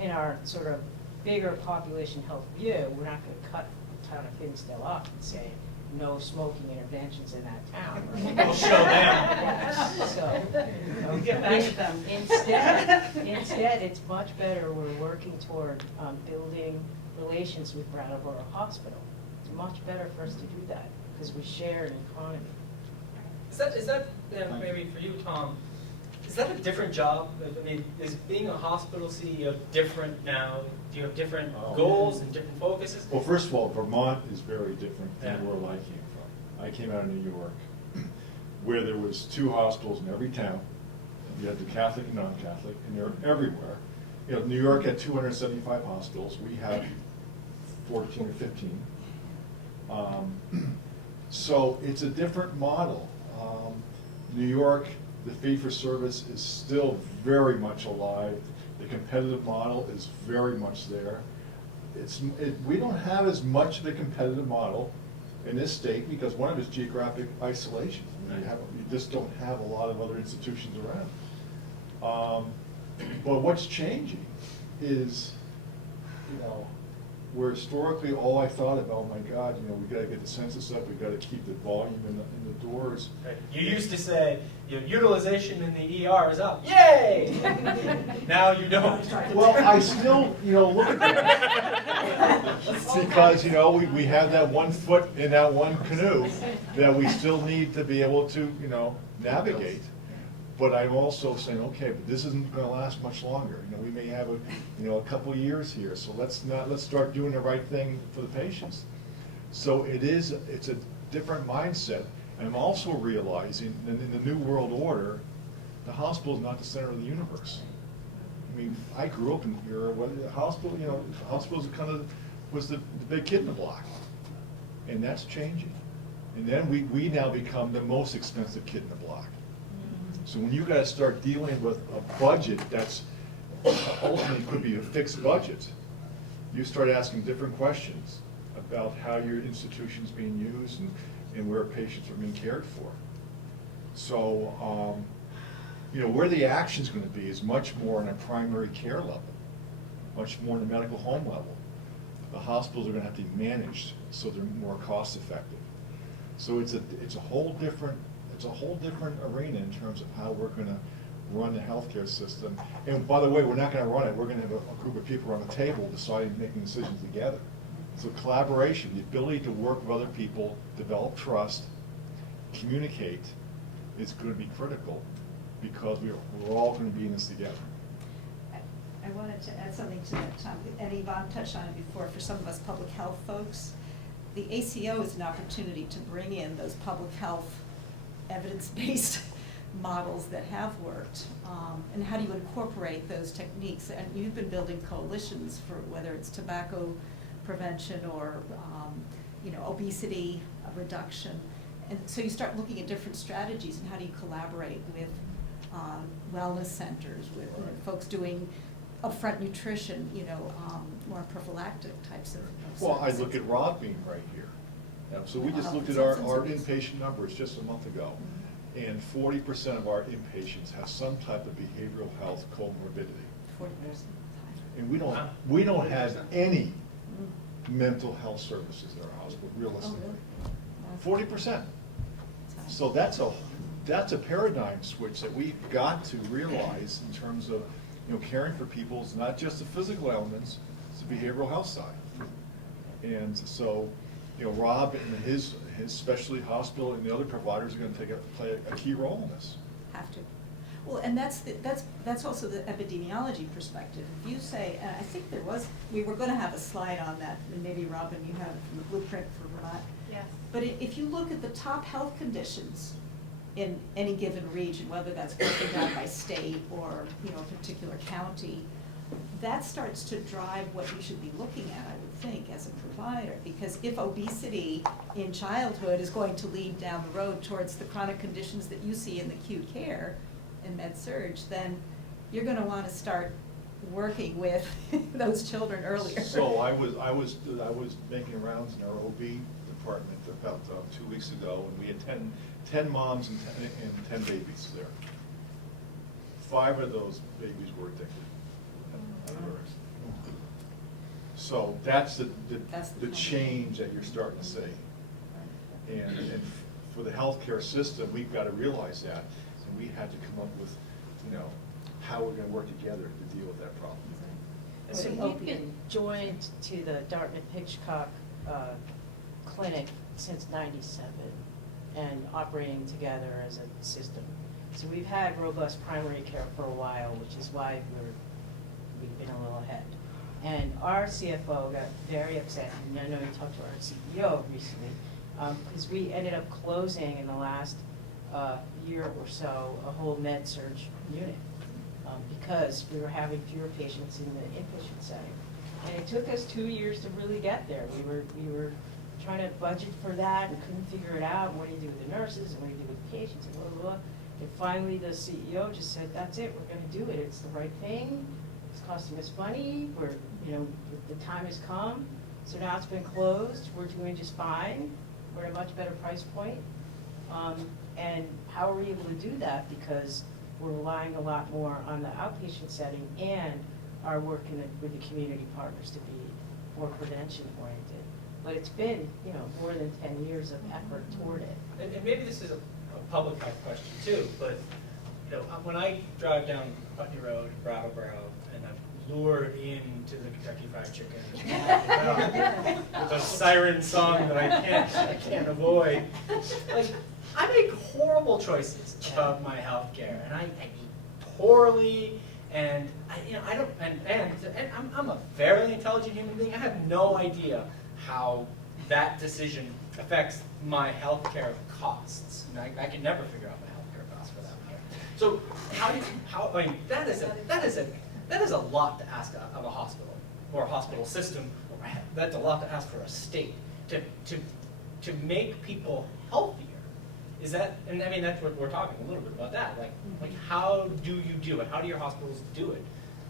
in our sort of bigger population health view, we're not gonna cut the town of Hinsdale off and say, no smoking interventions in that town. We'll show them. Yes, so. We get back to them. Instead, it's much better, we're working toward building relations with Brattleboro Hospital. It's much better for us to do that, because we share an economy. Is that maybe for you, Tom, is that a different job? I mean, is being a hospital CEO different now? Do you have different goals and different focuses? Well, first of all, Vermont is very different Yeah. than where I came from. I came out of New York, where there was 2 hospitals in every town. You had the Catholic and non-Catholic, and they're everywhere. You know, New York had 275 hospitals. We have 14 or 15. So it's a different model. New York, the fee-for-service is still very much alive. The competitive model is very much there. We don't have as much of the competitive model in this state because one of it is geographic isolation. You just don't have a lot of other institutions around. But what's changing is, you know, where historically all I thought about, oh my God, you know, we gotta get the census up, we gotta keep the volume in the doors. Right. You used to say, your utilization in the ER is up, yay! Now you don't. Well, I still, you know, look at that. Because, you know, we have that one foot in that one canoe that we still need to be able to, you know, navigate. But I'm also saying, okay, but this isn't gonna last much longer. You know, we may have a couple of years here, so let's start doing the right thing for the patients. So it's a different mindset. I'm also realizing that in the New World Order, the hospital is not the center of the universe. I mean, I grew up in an era where the hospital, you know, the hospital was the big kid in the block. And that's changing. And then we now become the most expensive kid in the block. So when you guys start dealing with a budget that's ultimately could be a fixed budget, you start asking different questions about how your institution's being used and where patients are being cared for. So, you know, where the action's gonna be is much more on a primary care level, much more on a medical home level. The hospitals are gonna have to be managed so they're more cost effective. So it's a whole different arena in terms of how we're gonna run the healthcare system. And by the way, we're not gonna run it, we're gonna have a group of people around the table deciding, making decisions together. So collaboration, the ability to work with other people, develop trust, communicate, is gonna be critical because we're all gonna be in this together. I wanted to add something to that, Tom, and Yvonne touched on it before. For some of us public health folks, the ACO is an opportunity to bring in those public health evidence-based models that have worked, and how do you incorporate those techniques? And you've been building coalitions for whether it's tobacco prevention or you know, obesity reduction, and so you start looking at different strategies and how do you collaborate with wellness centers, with folks doing upfront nutrition, you know, more prophylactic types of Well, I services. look at Rob being right here. So we just looked at our inpatient numbers just a month ago, and 40% of our inpatients have some type of behavioral health comorbidity. 40%. And we don't have any mental health services in our hospital, realistically. Oh, really? 40%. So that's a paradigm switch that we've got to realize in terms of, you know, caring for people. It's not just the physical elements, it's the behavioral health side. And so, you know, Rob and his specialty hospital and the other providers are going to play a key role in this. Have to. Well, and that's also the epidemiology perspective. If you say, and I think we were going to have a slide on that, and maybe Robin, you have it from the blueprint for Vermont. Yes. But if you look at the top health conditions in any given region, whether that's broken down by state or, you know, a particular county, that starts to drive what you should be looking at, I would think, as a provider. Because if obesity in childhood is going to lead down the road towards the chronic conditions that you see in the acute care in med-surg, then you're gonna wanna start working with those children earlier. So I was making rounds in our OB department about 2 weeks ago, and we had 10 moms and 10 babies there. 5 of those babies were addicted. So that's the change that you're starting to see. And for the healthcare system, we've got to realize that, and we had to come up with, you know, how we're going to work together to deal with that problem. So you've been joined to the Dartmouth-Hitchcock clinic since '97 and operating together as a system. So we've had robust primary care for a while, which is why we've been a little ahead. And our CFO got very upset, and I know you talked to our CEO recently, because we ended up closing in the last year or so a whole med-surg unit, because we were having fewer patients in the inpatient setting. And it took us 2 years to really get there. We were trying to budget for that and couldn't figure it out. And what do you do with the nurses, and what do you do with the patients, and blah, blah, blah. And finally, the CEO just said, that's it, we're gonna do it. It's the right thing. It's costing us money. The time has come. So now it's been closed. We're doing just fine. We're at a much better price point. And how are we able to do that? Because we're relying a lot more on the outpatient setting and are working with the community partners to be more prevention oriented. But it's been, more than 10 years of effort toward it. And maybe this is a public health question too, but when I drive down Putney Road, Brattleboro, and I'm lured into the Kentucky Fried Chicken with a siren song that I can't avoid, like I make horrible choices about my health care, and I eat poorly, and I'm a fairly intelligent human being. I have no idea how that decision affects my healthcare costs. I can never figure out my healthcare costs for that matter. So that is a lot to ask of a hospital or a hospital system. That's a lot to ask for a state to make people healthier. Is that? And I mean that's what we're talking a little bit about that. Like how do you do it? How do your hospitals do it?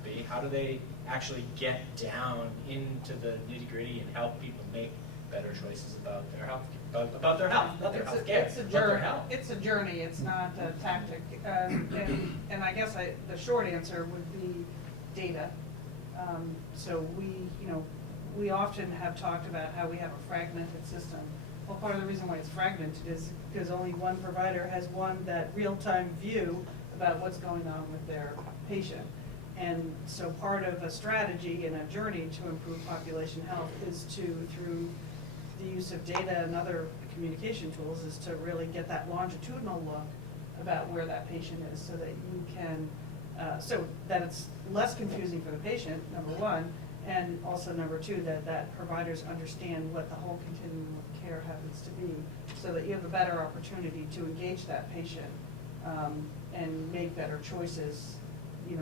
B, how do they actually get down into the nitty-gritty and help people make better choices about their health, not their health care, It's a but journey. their health? It's a journey. It's not a tactic. And I guess the short answer would be data. So we often have talked about how we have a fragmented system. Well, part of the reason why it's fragmented is because only one provider has that real-time view about what's going on with their patient. And so part of a strategy and a journey to improve population health is through the use of data and other communication tools, is to really get that longitudinal look about where that patient is, so that you can, so that it's less confusing for the patient, number one, and also number two, that providers understand what the whole continuum of care happens to be, so that you have a better opportunity to engage that patient and make better choices,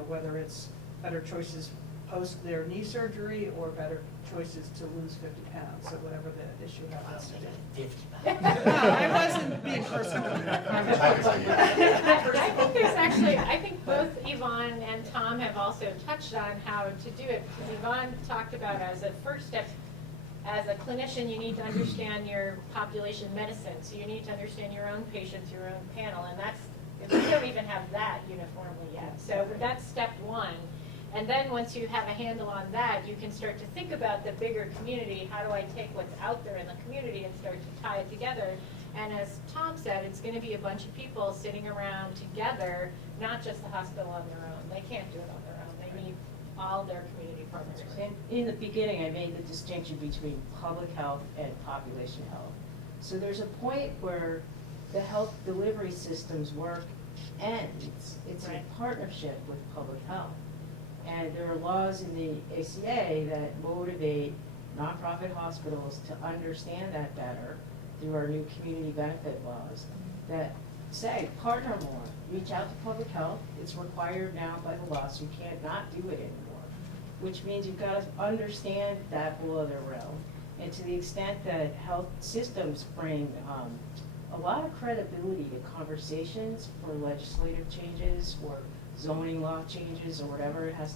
whether it's better choices post their knee surgery or better choices to lose 50 pounds, so whatever the issue happens to be. 50 No, I wasn't being personal. I think both Yvonne and Tom have also touched on how to do it, because Yvonne talked about as a first step, as a clinician, you need to understand your population medicine, so you need to understand your own patients, your own panel, and we don't even have that uniformly yet. So that's step one. And then once you have a handle on that, you can start to think about the bigger community. How do I take what's out there in the community and start to tie it together? And as Tom said, it's going to be a bunch of people sitting around together, not just the hospital on their own. They can't do it on their own. They need all their community partners. In the beginning, I made the distinction between public health and population health. So there's a point where the health delivery systems work ends. It's Right. a partnership with public health. And there are laws in the ACA that motivate nonprofit hospitals to understand that better through our new community benefit laws that say, partner more, reach out to public health. It's required now by the law, so you can't not do it anymore, which means you've got to understand that whole other realm. And to the extent that health systems bring a lot of credibility to conversations for legislative changes or zoning law changes or whatever it has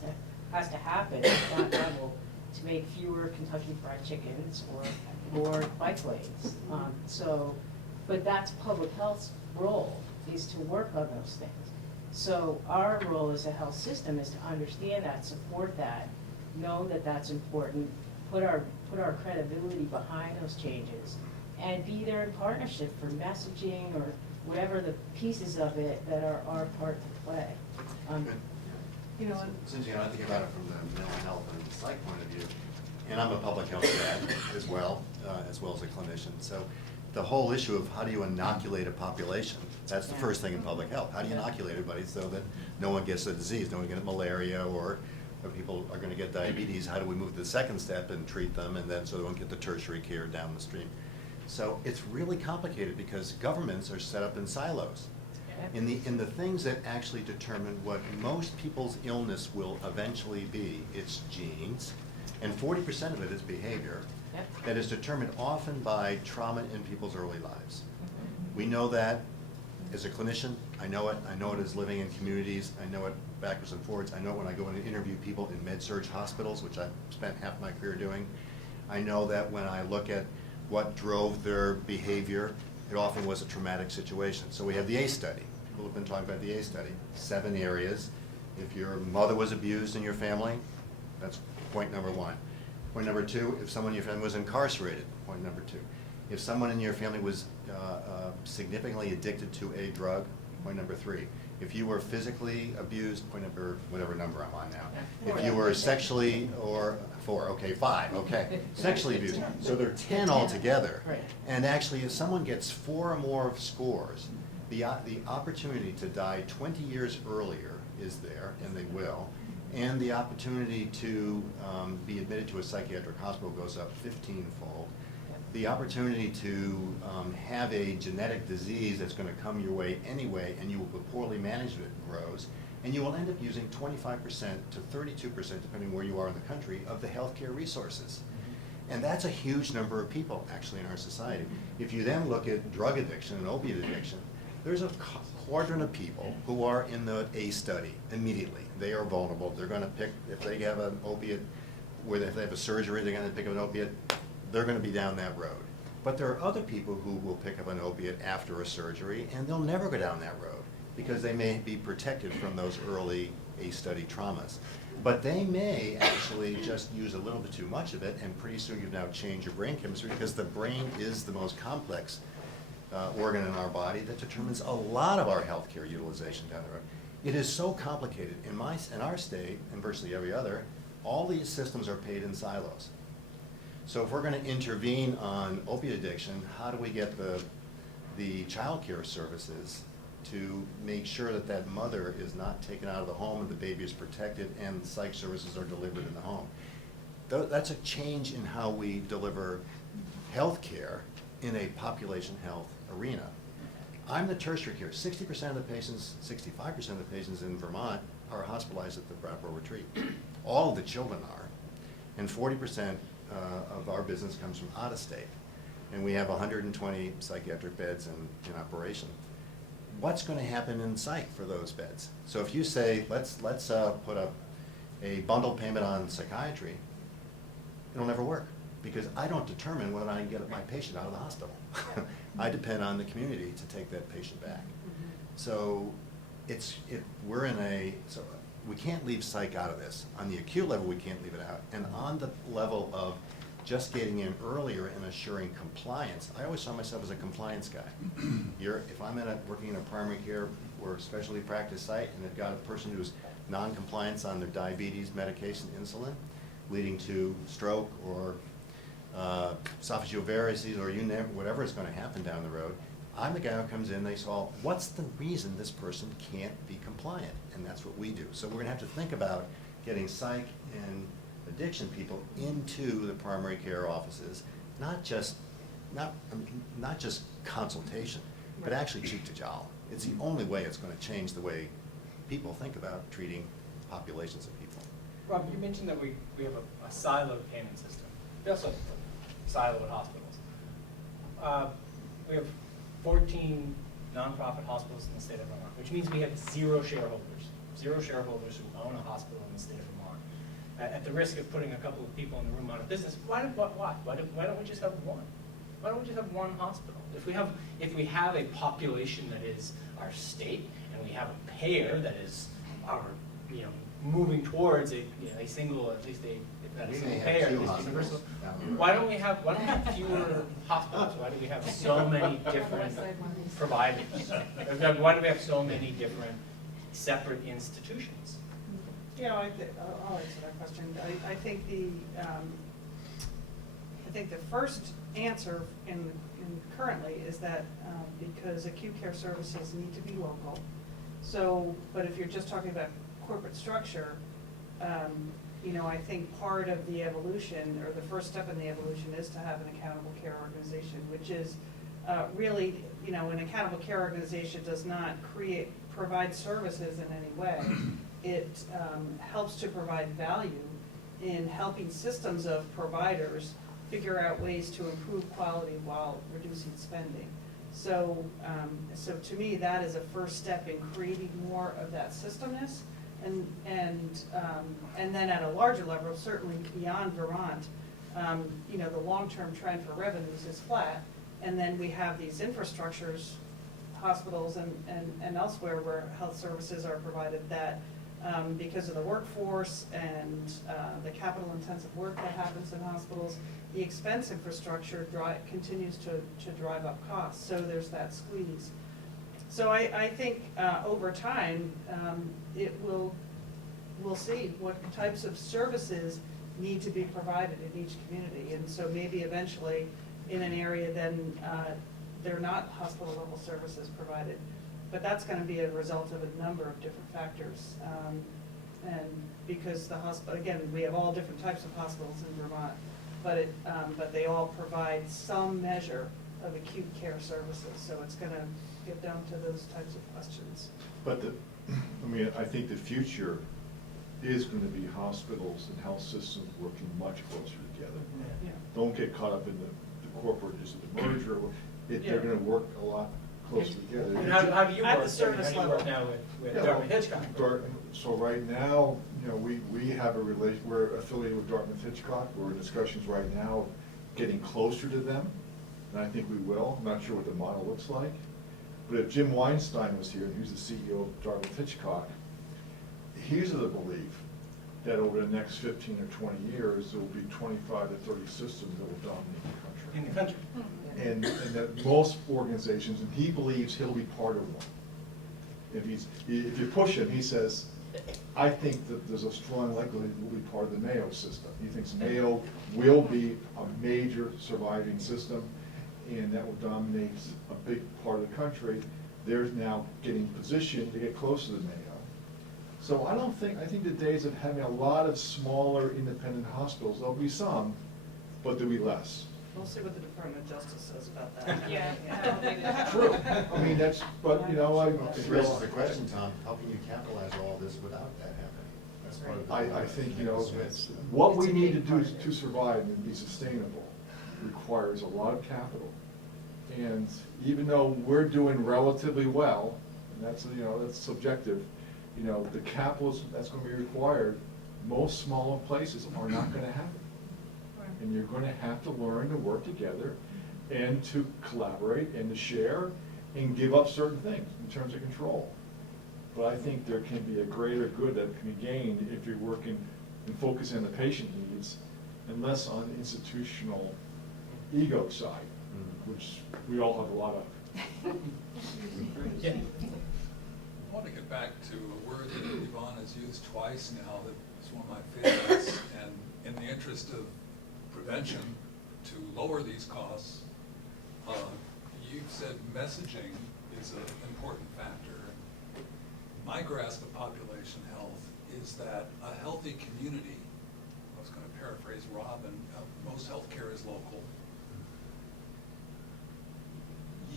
to happen at that level to make fewer Kentucky Fried Chickens or more bike lanes. But that's public health's role, is to work on those things. So our role as a health system is to understand that, support that, know that that's important, put our credibility behind those changes, and be there in partnership for messaging or whatever the pieces of it that are our part to play. You know, Since I think about it from the mental health and psych point of view, And I'm a public health grad as well as a clinician. So the whole issue of how do you inoculate a population, that's the first thing in public health. How do you inoculate everybody so that no one gets the disease, no one gets malaria, or people are going to get diabetes? How do we move to the second step and treat them, and then so they won't get the tertiary care down the stream? So it's really complicated because governments are set up in silos. In the things that actually determine what most people's illness will eventually be, it's genes, and 40% of it is behavior. That is determined often by trauma in people's early lives. We know that as a clinician. I know it as living in communities. I know it backwards and forwards. I know it when I go and interview people in med-surg hospitals, which I've spent half my career doing. I know that when I look at what drove their behavior, it often was a traumatic situation. So we have the ACE study. People have been talking about the ACE study. 7 areas. If your mother was abused in your family, that's point number 1. Point number 2, if someone in your family was incarcerated, point number 2. If someone in your family was significantly addicted to a drug, point number 3. If you were physically abused, point number, whatever number I'm on now. If you were sexually, or 4, okay, 5, okay, sexually abused. So there are 10 altogether. And actually, if someone gets 4 or more scores, the opportunity to die 20 years earlier is there, and they will. And the opportunity to be admitted to a psychiatric hospital goes up 15-fold. The opportunity to have a genetic disease that's going to come your way anyway, and you will be poorly managed, it grows. And you will end up using 25% to 32%, depending where you are in the country, of the healthcare resources. And that's a huge number of people, actually, in our society. If you then look at drug addiction and opiate addiction, there's a quadrant of people who are in the ACE study immediately. They are vulnerable. They're going to pick, if they have an opiate, if they have a surgery, they're going to pick up an opiate, they're going to be down that road. But there are other people who will pick up an opiate after a surgery, and they'll never go down that road because they may be protected from those early ACE study traumas. But they may actually just use a little bit too much of it, and pretty soon you've now changed your brain chemistry, because the brain is the most complex organ in our body that determines a lot of our healthcare utilization down the road. It is so complicated. In our state, and virtually every other, all these systems are paid in silos. So if we're going to intervene on opiate addiction, how do we get the child care services to make sure that that mother is not taken out of the home and the baby is protected and psych services are delivered in the home? That's a change in how we deliver health care in a population health arena. I'm the tertiary care. 60% of the patients, 65% of the patients in Vermont are hospitalized at the Brattleboro retreat. All of the children are. And 40% of our business comes from out of state. And we have 120 psychiatric beds in operation. What's going to happen in psych for those beds? So if you say, let's put up a bundled payment on psychiatry, it'll never work, because I don't determine whether I can get my patient out of the hospital. I depend on the community to take that patient back. So so we can't leave psych out of this. On the acute level, we can't leave it out. And on the level of just getting in earlier and assuring compliance, I always saw myself as a compliance guy. If I'm working in a primary care or specialty practice site, and they've got a person who's non-compliance on their diabetes medication, insulin, leading to stroke or esophageal varices, or whatever is going to happen down the road, I'm the guy who comes in, they solve, what's the reason this person can't be compliant? And that's what we do. So we're going to have to think about getting psych and addiction people into the primary care offices, not just consultation, but actually cheek to jowl. It's the only way it's going to change the way people think about treating populations of people. Rob, you mentioned that we have a siloed payment system. We also have siloed hospitals. We have 14 nonprofit hospitals in the state of Vermont, which means we have zero shareholders who own a hospital in the state of Vermont. At the risk of putting a couple of people in the room out of business, why don't we just have one? Why don't we just have one hospital? If we have a population that is our state, and we have a payer that is our, moving towards a single, at least a single payer, at least universal. Why don't we have fewer hospitals? Why do we have so many different providers? Why do we have so many different separate institutions? I'll answer that question. I think think the first answer in currently is that because acute care services need to be local. So, but if you're just talking about corporate structure, you know, I think part of the evolution, or the first step in the evolution, is to have an accountable care organization, which is really, you know, an accountable care organization does not provide services in any way. It helps to provide value in helping systems of providers figure out ways to improve quality while reducing spending. So, so to me, that is a first step in creating more of that systemness. And then at a larger level, certainly beyond Vermont, you know, the long-term trend for revenues is flat. And then we have these infrastructures, hospitals and elsewhere where health services are provided that because of the workforce and the capital intensive work that happens in hospitals, the expense infrastructure continues to drive up costs. So there's that squeeze. So I think over time, we'll see what types of services need to be provided in each community. And so maybe eventually in an area then they're not hospital level services provided. But that's going to be a result of a number of different factors. And because the hospital, again, we have all different types of hospitals in Vermont, but they all provide some measure of acute care services. So it's going to get down to those types of questions. But I mean, I think the future is going to be hospitals and health systems working much closer together. Yeah. Don't get caught up in the corporate, is it the merger? They're going to work a lot closer together. And how do you At work? the service How do you level. work now with Yeah, Dartmouth Hitchcock? So right now, you know, we have a relation, we're affiliated with Dartmouth Hitchcock. We're in discussions right now of getting closer to them, and I think we will. I'm not sure what the model looks like. But if Jim Weinstein was here, and he's the CEO of Dartmouth Hitchcock, he's of the belief that over the next 15 or 20 years, there will be 25 to 30 systems that will dominate the country. In the country. And that most organizations, and he believes he'll be part of one. If you push him, he says, I think that there's a strong likelihood he'll be part of the Mayo system. He thinks Mayo will be a major surviving system, and that will dominate a big part of the country. They're now getting positioned to get close to the Mayo. So I think the days of having a lot of smaller independent hospitals, there'll be some, but there'll be less. We'll see what the Department of Justice says about that. Yeah, I don't think that's True. I mean, but, you know, It raises the question, Tom, how can you capitalize all this without that happening? That's part of the. I think, you know, what we need to do to survive and be sustainable requires a lot of capital. And even though we're doing relatively well, and that's, you know, that's subjective, you know, the capital that's going to be required, most smaller places are not going to have it. And you're going to have to learn to work together and to collaborate and to share and give up certain things in terms of control. But I think there can be a greater good that can be gained if you're working and focusing on the patient needs and less on the institutional ego side, which we all have a lot of. Yeah. I want to get back to a word that Yvonne has used twice now that's one of my favorites, and in the interest of prevention to lower these costs, you've said messaging is an important factor. My grasp of population health is that a healthy community, I was going to paraphrase Robin, most healthcare is local.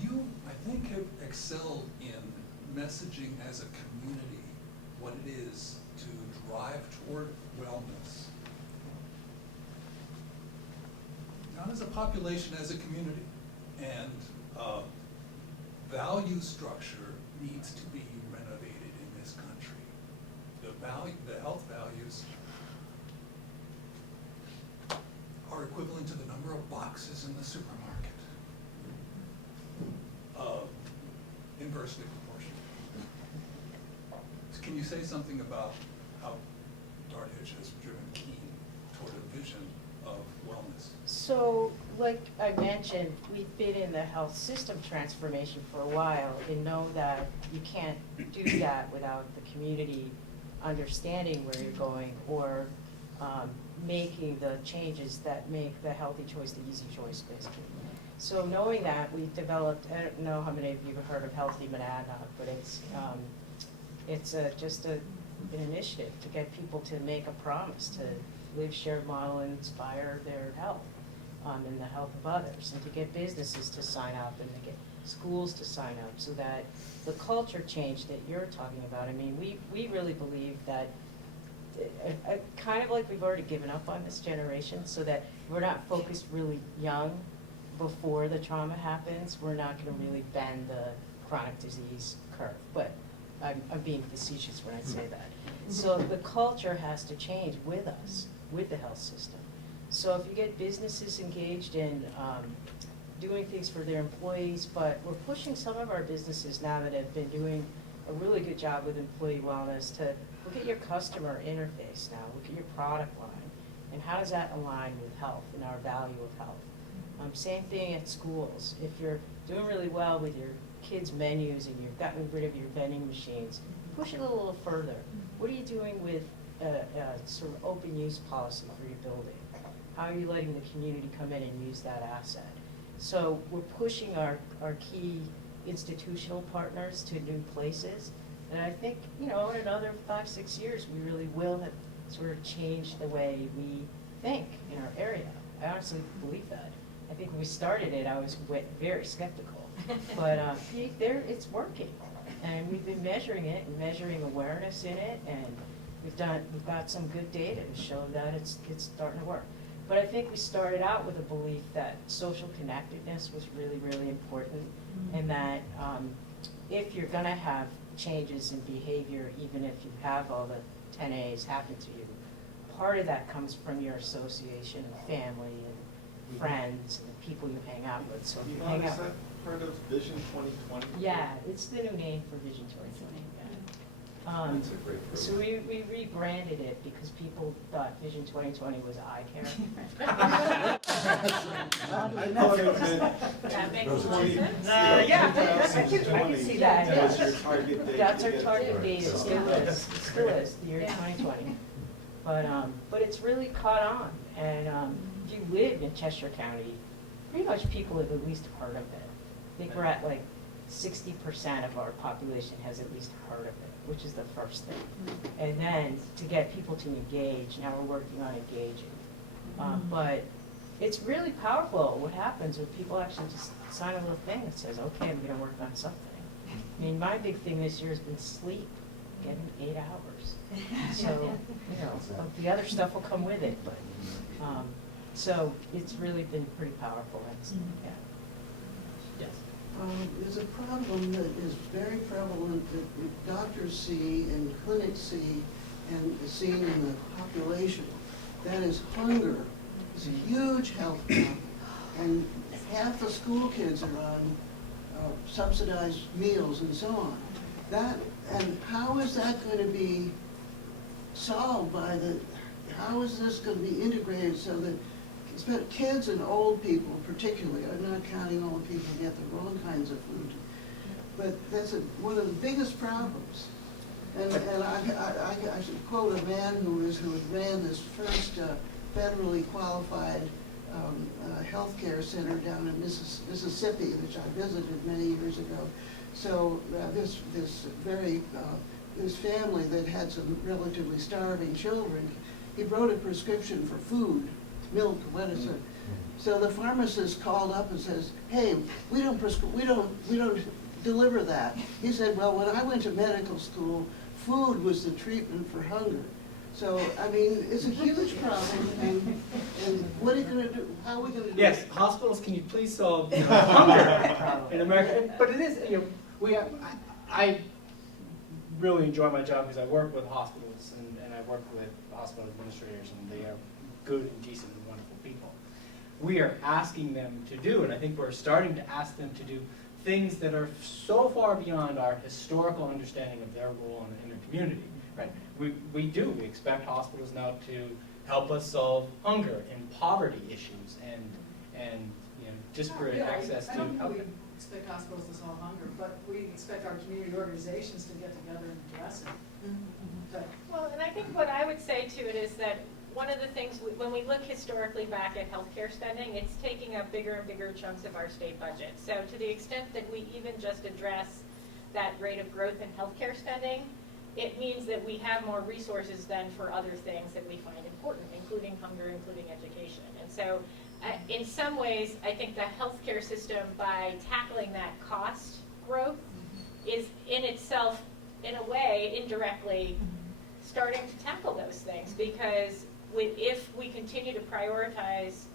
You, I think, have excelled in messaging as a community what it is to drive toward wellness. Not as a population, as a community. And value structure needs to be renovated in this country. The health values are equivalent to the number of boxes in the supermarket. Inversely proportional. Can you say something about how Dartmouth has driven Keene toward a vision of wellness? So, like I mentioned, we've been in the health system transformation for a while and know that you can't do that without the community understanding where you're going or making the changes that make the healthy choice the easy choice, basically. So knowing that, we developed, I don't know how many of you have heard of Healthy Monadnock, but it's just an initiative to get people to make a promise to live, share, model, and inspire their health and the health of others, and to get businesses to sign up and to get schools to sign up, so that the culture change that you're talking about, I mean, we really believe that kind of like we've already given up on this generation, so that we're not focused really young before the trauma happens. We're not going to really bend the chronic disease curve, but I'm being facetious when I say that. So the culture has to change with us, with the health system. So if you get businesses engaged in doing things for their employees, but we're pushing some of our businesses now that have been doing a really good job with employee wellness to look at your customer interface now, look at your product line, and how does that align with health and our value of health. Same thing at schools. If you're doing really well with your kids' menus and you've gotten rid of your vending machines, push it a little further. What are you doing with a sort of open use policy for your building? How are you letting the community come in and use that asset? So we're pushing our key institutional partners to new places. And I think, in another 5-6 years, we really will have sort of changed the way we think in our area. I honestly believe that. I think when we started it, I was very skeptical. But it's working. And we've been measuring it and measuring awareness in it. And we've got some good data to show that it's starting to work. But I think we started out with a belief that social connectedness was really, really important. And that if you're going to have changes in behavior, even if you have all the 10 A's happen to you, part of that comes from your association of family and friends and people you hang out with. So if you hang out, Is that part of Vision 2020? yeah, it's the new name for Vision 2020. That's a great program. So we rebranded it because people thought Vision 2020 was eye care. I thought it meant That makes 20 sense. Yeah, I can see that, That was yeah. your target date. That's our to get target to. date, it still is, the year 2020. But it's really caught on, and if you live in Cheshire County, pretty much people have at least heard of it. I think we're at like 60% of our population has at least heard of it, which is the first thing. And then to get people to engage, now we're working on engaging. But it's really powerful what happens when people actually just sign a little thing that says, okay, I'm going to work on something. I mean, my big thing this year has been sleep, getting 8 hours. So, the other stuff will come with it, but, so it's really been pretty powerful. Yeah. Yes. There's a problem that is very prevalent that doctors see and clinics see and is seen in the population. That is hunger. It's a huge health problem. And half the school kids are on subsidized meals and so on. And how is that going to be solved how is this going to be integrated so that kids and old people particularly, I'm not counting old people who get the wrong kinds of food, but that's one of the biggest problems. And I should quote a man who ran this first federally qualified healthcare center down in Mississippi, which I visited many years ago. So this family that had some relatively starving children, he wrote a prescription for food, milk, what is it? So the pharmacist called up and says, "Hey, we don't deliver that." He said, "Well, when I went to medical school, food was the treatment for hunger." So, I mean, it's a huge problem, and what are you going to do? How are we going to do it? Yes, hospitals, can you please solve hunger in America? But it is, I really enjoy my job because I work with hospitals and I work with hospital administrators, and they are good and decent and wonderful people. We are asking them to do, and I think we're starting to ask them to do things that are so far beyond our historical understanding of their role in the community. Right? We expect hospitals now to help us solve hunger and poverty issues and disparate access to. I don't know we expect hospitals to solve hunger, but we expect our community organizations to get together and address it. Well, and I think what I would say to it is that one of the things, when we look historically back at healthcare spending, it's taking up bigger and bigger chunks of our state budget. So to the extent that we even just address that rate of growth in healthcare spending, it means that we have more resources then for other things that we find important, including hunger, including education. And so in some ways, I think the healthcare system, by tackling that cost growth, is in itself, in a way, indirectly starting to tackle those things, because if we continue to prioritize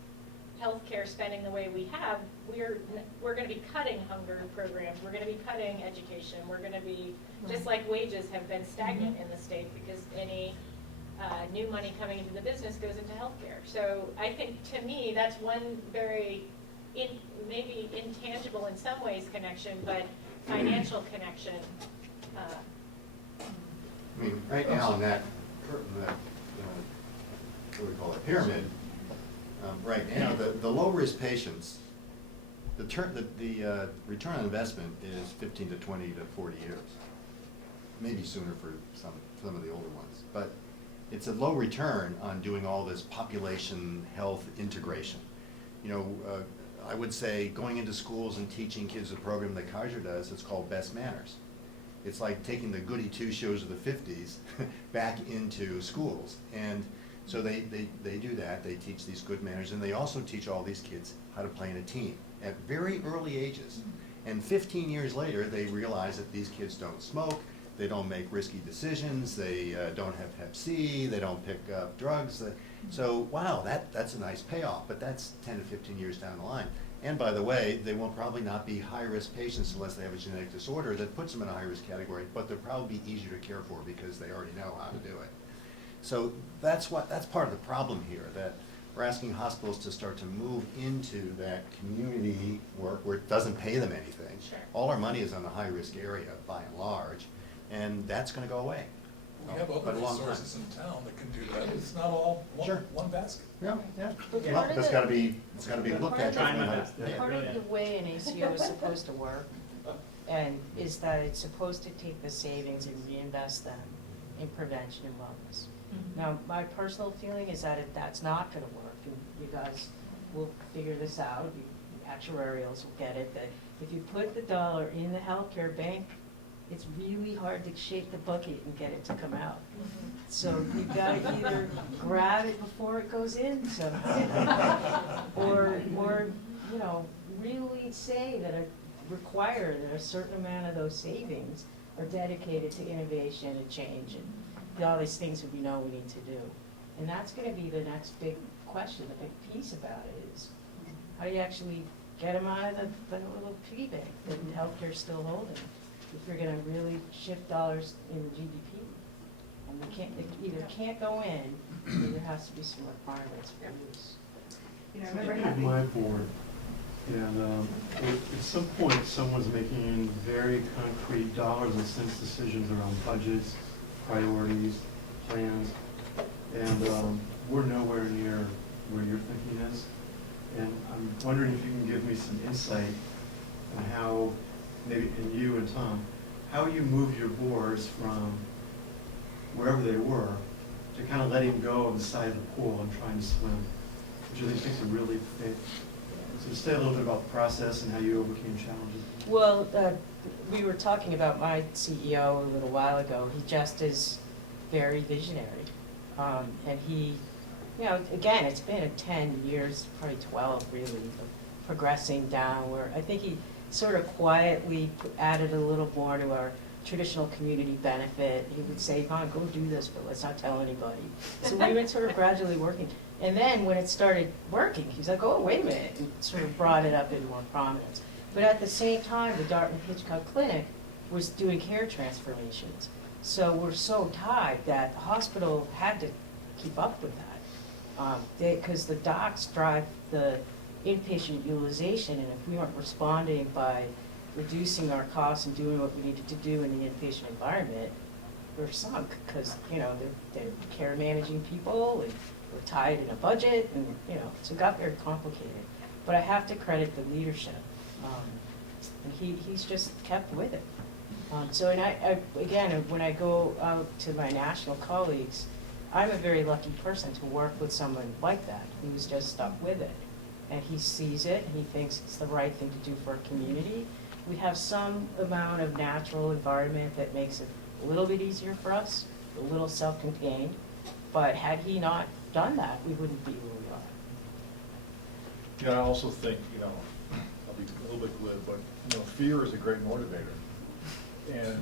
healthcare spending the way we have, we're going to be cutting hunger programs, we're going to be cutting education, we're going to be, just like wages have been stagnant in the state because any new money coming into the business goes into healthcare. So I think, to me, that's one very, maybe intangible in some ways connection, but financial connection. I mean, right now in that curtain, that, what do we call it, pyramid, right now, the low-risk patients, the return on investment is 15 to 20 to 40 years. Maybe sooner for some of the older ones. But it's a low return on doing all this population health integration. You know, I would say going into schools and teaching kids a program that Kaiser does, it's called Best Manners. It's like taking the goody two-shows of the 50s back into schools. And so they do that. They teach these good manners, and they also teach all these kids how to play in a team at very early ages. And 15 years later, they realize that these kids don't smoke, they don't make risky decisions, they don't have Hep C, they don't pick up drugs. So, wow, that's a nice payoff, but that's 10 to 15 years down the line. And by the way, they will probably not be high-risk patients unless they have a genetic disorder that puts them in a high-risk category, but they'll probably be easier to care for because they already know how to do it. So that's part of the problem here, that we're asking hospitals to start to move into that community work where it doesn't pay them anything. Sure. All our money is on the high-risk area by and large, and that's going to go away. We have other resources in town that can do that. It's not all one basket. Yeah, yeah. But Well, part of that's the- got to be looked at. Part differently. Part of the way an ACO is supposed to work, and is that it's supposed to take the savings and reinvest them in prevention and wellness. Now, my personal feeling is that that's not gonna work, and you guys will figure this out, you actuarials will get it, that if you put the dollar in the healthcare bank, it's really hard to shake the bucket and get it to come out. So you gotta either grab it before it goes in somehow, or, you know, really say that require that a certain amount of those savings are dedicated to innovation and change and all these things that we know we need to do. And that's gonna be the next big question, the big piece about it is, how do you actually get them out of the little piggy bank that healthcare's still holding? If you're gonna really shift dollars in the GDP. And it either can't go in, or there has to be some requirements for use. You know, I I remember did having. my board, and at some point, someone's making very concrete dollars and cents decisions around budgets, priorities, plans, and we're nowhere near where your thinking is. And I'm wondering if you can give me some insight on how, maybe, and you and Tom, how you moved your boards from wherever they were to kind of letting go of the side of the pool and trying to swim, which I think takes a really big. So just say a little bit about the process and how you overcame challenges. Well, we were talking about my CEO a little while ago. He just is very visionary. And he, you know, again, it's been 10 years, probably 12 really, of progressing down where I think he sort of quietly added a little more to our traditional community benefit. He would say, Yvonne, go do this, but let's not tell anybody. So we were sort of gradually working. And then when it started working, he's like, oh, wait a minute, and sort of brought it up in more prominence. But at the same time, the Dartmouth-Hitchcock Clinic was doing care transformations. So we're so tied that the hospital had to keep up with that. Because the docs drive the inpatient utilization, and if we weren't responding by reducing our costs and doing what we needed to do in the inpatient environment, we're sunk, because, you know, they're care managing people, and we're tied in a budget, and, you know, so it got very complicated. But I have to credit the leadership, and he's just kept with it. So, and I, again, when I go out to my national colleagues, I'm a very lucky person to work with someone like that, who's just stuck with it. And he sees it, and he thinks it's the right thing to do for a community. We have some amount of natural environment that makes it a little bit easier for us, a little self-contained. But had he not done that, we wouldn't be where we are. Yeah, I also think, I'll be a little bit glib, but, fear is a great motivator. And,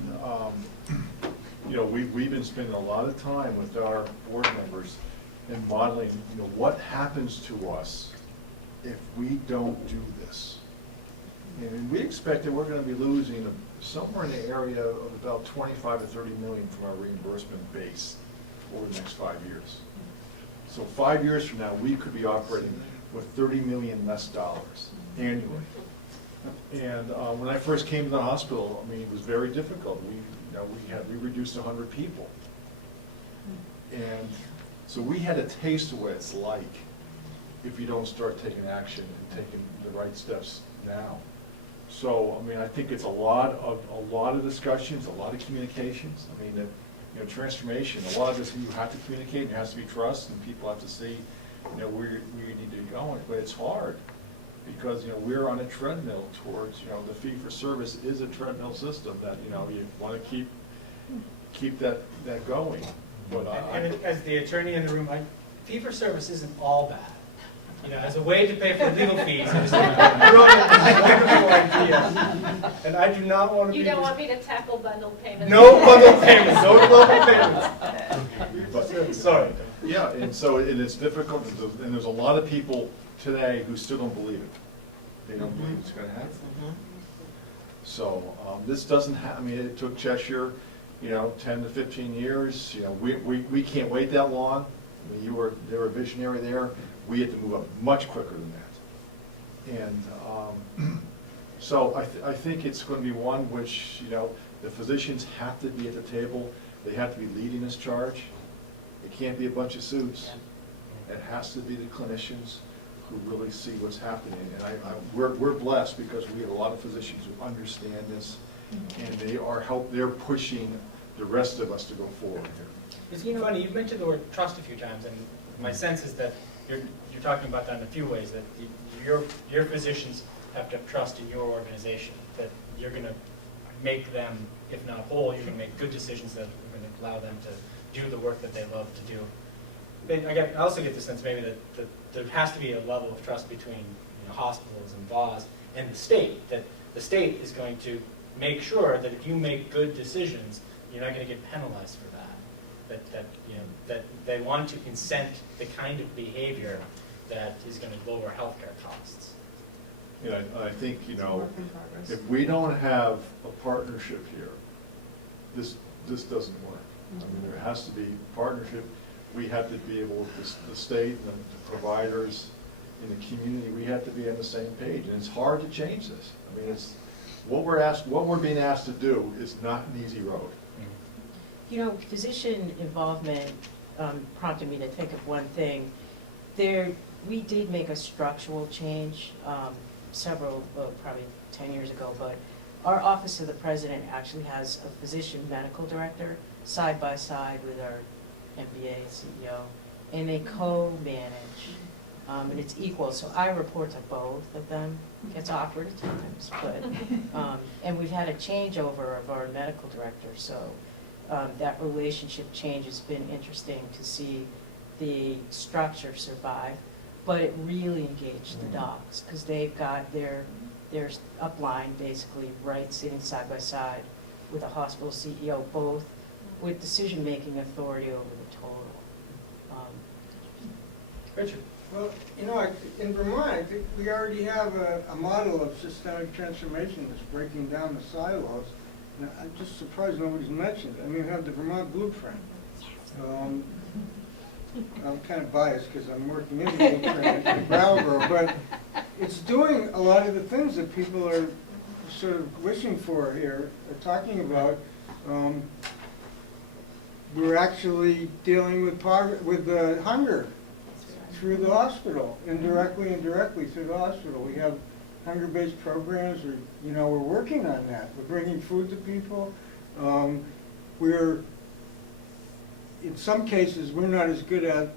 we've been spending a lot of time with our board members and modeling, what happens to us if we don't do this. And we expect that we're gonna be losing somewhere in the area of about 25 to 30 million from our reimbursement base over the next 5 years. So 5 years from now, we could be operating with 30 million less dollars annually. And when I first came to the hospital, it was very difficult. We reduced 100 people. And so we had a taste of what it's like if you don't start taking action and taking the right steps now. So, I think it's a lot of discussions, a lot of communications. Transformation, a lot of this, you have to communicate, there has to be trust, and people have to see, where you need to be going. But it's hard, because, we're on a treadmill towards, the fee-for-service is a treadmill system that, you want to keep that going. But And as the attorney in the room, fee-for-service isn't all bad. As a way to pay for legal fees, it is a wonderful idea. And I do not want to be... You don't want me to tackle bundled payments? No bundled payments, no bundled payments. Sorry. Yeah, and so it's difficult, and there's a lot of people today who still don't believe it. They don't believe it's going to happen. So this doesn't happen. It took Cheshire, 10 to 15 years. We can't wait that long. They were a visionary there. We had to move up much quicker than that. And so I think it's going to be one which, the physicians have to be at the table. They have to be leading this charge. It can't be a bunch of suits. It has to be the clinicians who really see what's happening. And we're blessed because we have a lot of physicians who understand this, and they're pushing the rest of us to go forward here. It's funny, you've mentioned the word trust a few times, and my sense is that you're talking about that in a few ways, that your physicians have to have trust in your organization, that you're going to make them, if not whole, you're going to make good decisions that are going to allow them to do the work that they love to do. I also get the sense maybe that there has to be a level of trust between hospitals and VAWs and the state, that the state is going to make sure that if you make good decisions, you're not going to get penalized for that. That they want to incent the kind of behavior that is going to lower healthcare costs. Yeah, I think, if we don't have a partnership here, this doesn't work. There has to be partnership. We have to be able, the state and the providers in the community, we have to be on the same page. And it's hard to change this. It's what we're being asked to do is not an easy road. Physician involvement prompted me to think of one thing. We did make a structural change probably 10 years ago, but our Office of the President actually has a physician medical director side by side with our MBA and CEO, and they co-manage, and it's equal. So I report to both of them. It gets awkward at times, but and we've had a changeover of our medical director, so that relationship change has been interesting to see the structure survive, but it really engaged the docs because they've got their upline basically right sitting side by side with a hospital CEO, both with decision-making authority over the total. Richard? Well, in Vermont, I think we already have a model of systemic transformation that's breaking down the silos. And I'm just surprised nobody's mentioned it. We have the Vermont Blueprint. I'm kind of biased because I'm working in the Blueprint in Brattleboro, but it's doing a lot of the things that people are sort of wishing for here, talking about. We're actually dealing with hunger through the hospital, indirectly and directly through the hospital. We have hunger-based programs. We're working on that. We're bringing food to people. in some cases, we're not as good at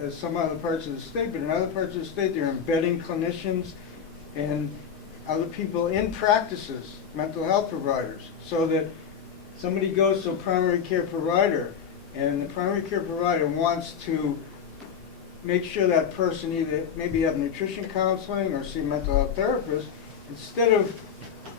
as some other parts of the state, but in other parts of the state, they're embedding clinicians and other people in practices, mental health providers, so that somebody goes to a primary care provider, and the primary care provider wants to make sure that person either maybe have nutrition counseling or see a mental health therapist, instead of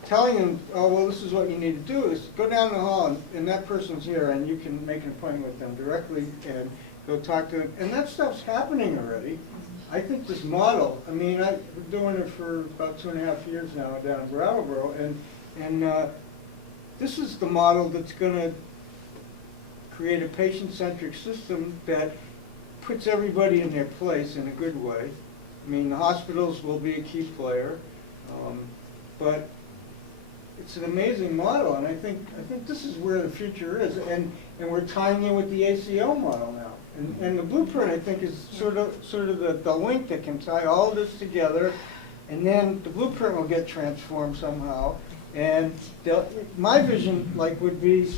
telling them, oh, well, this is what you need to do, is go down the hall and that person's here and you can make an appointment with them directly and go talk to them. And that stuff's happening already. I think this model, I mean, I've been doing it for about 2.5 years now down in Brattleboro, and this is the model that's going to create a patient-centric system that puts everybody in their place in a good way. I mean, the hospitals will be a key player, but it's an amazing model, and I think this is where the future is, and we're tying in with the ACO model now. And the blueprint, I think, is sort of the link that can tie all of this together, and then the blueprint will get transformed somehow. And my vision, like, would be,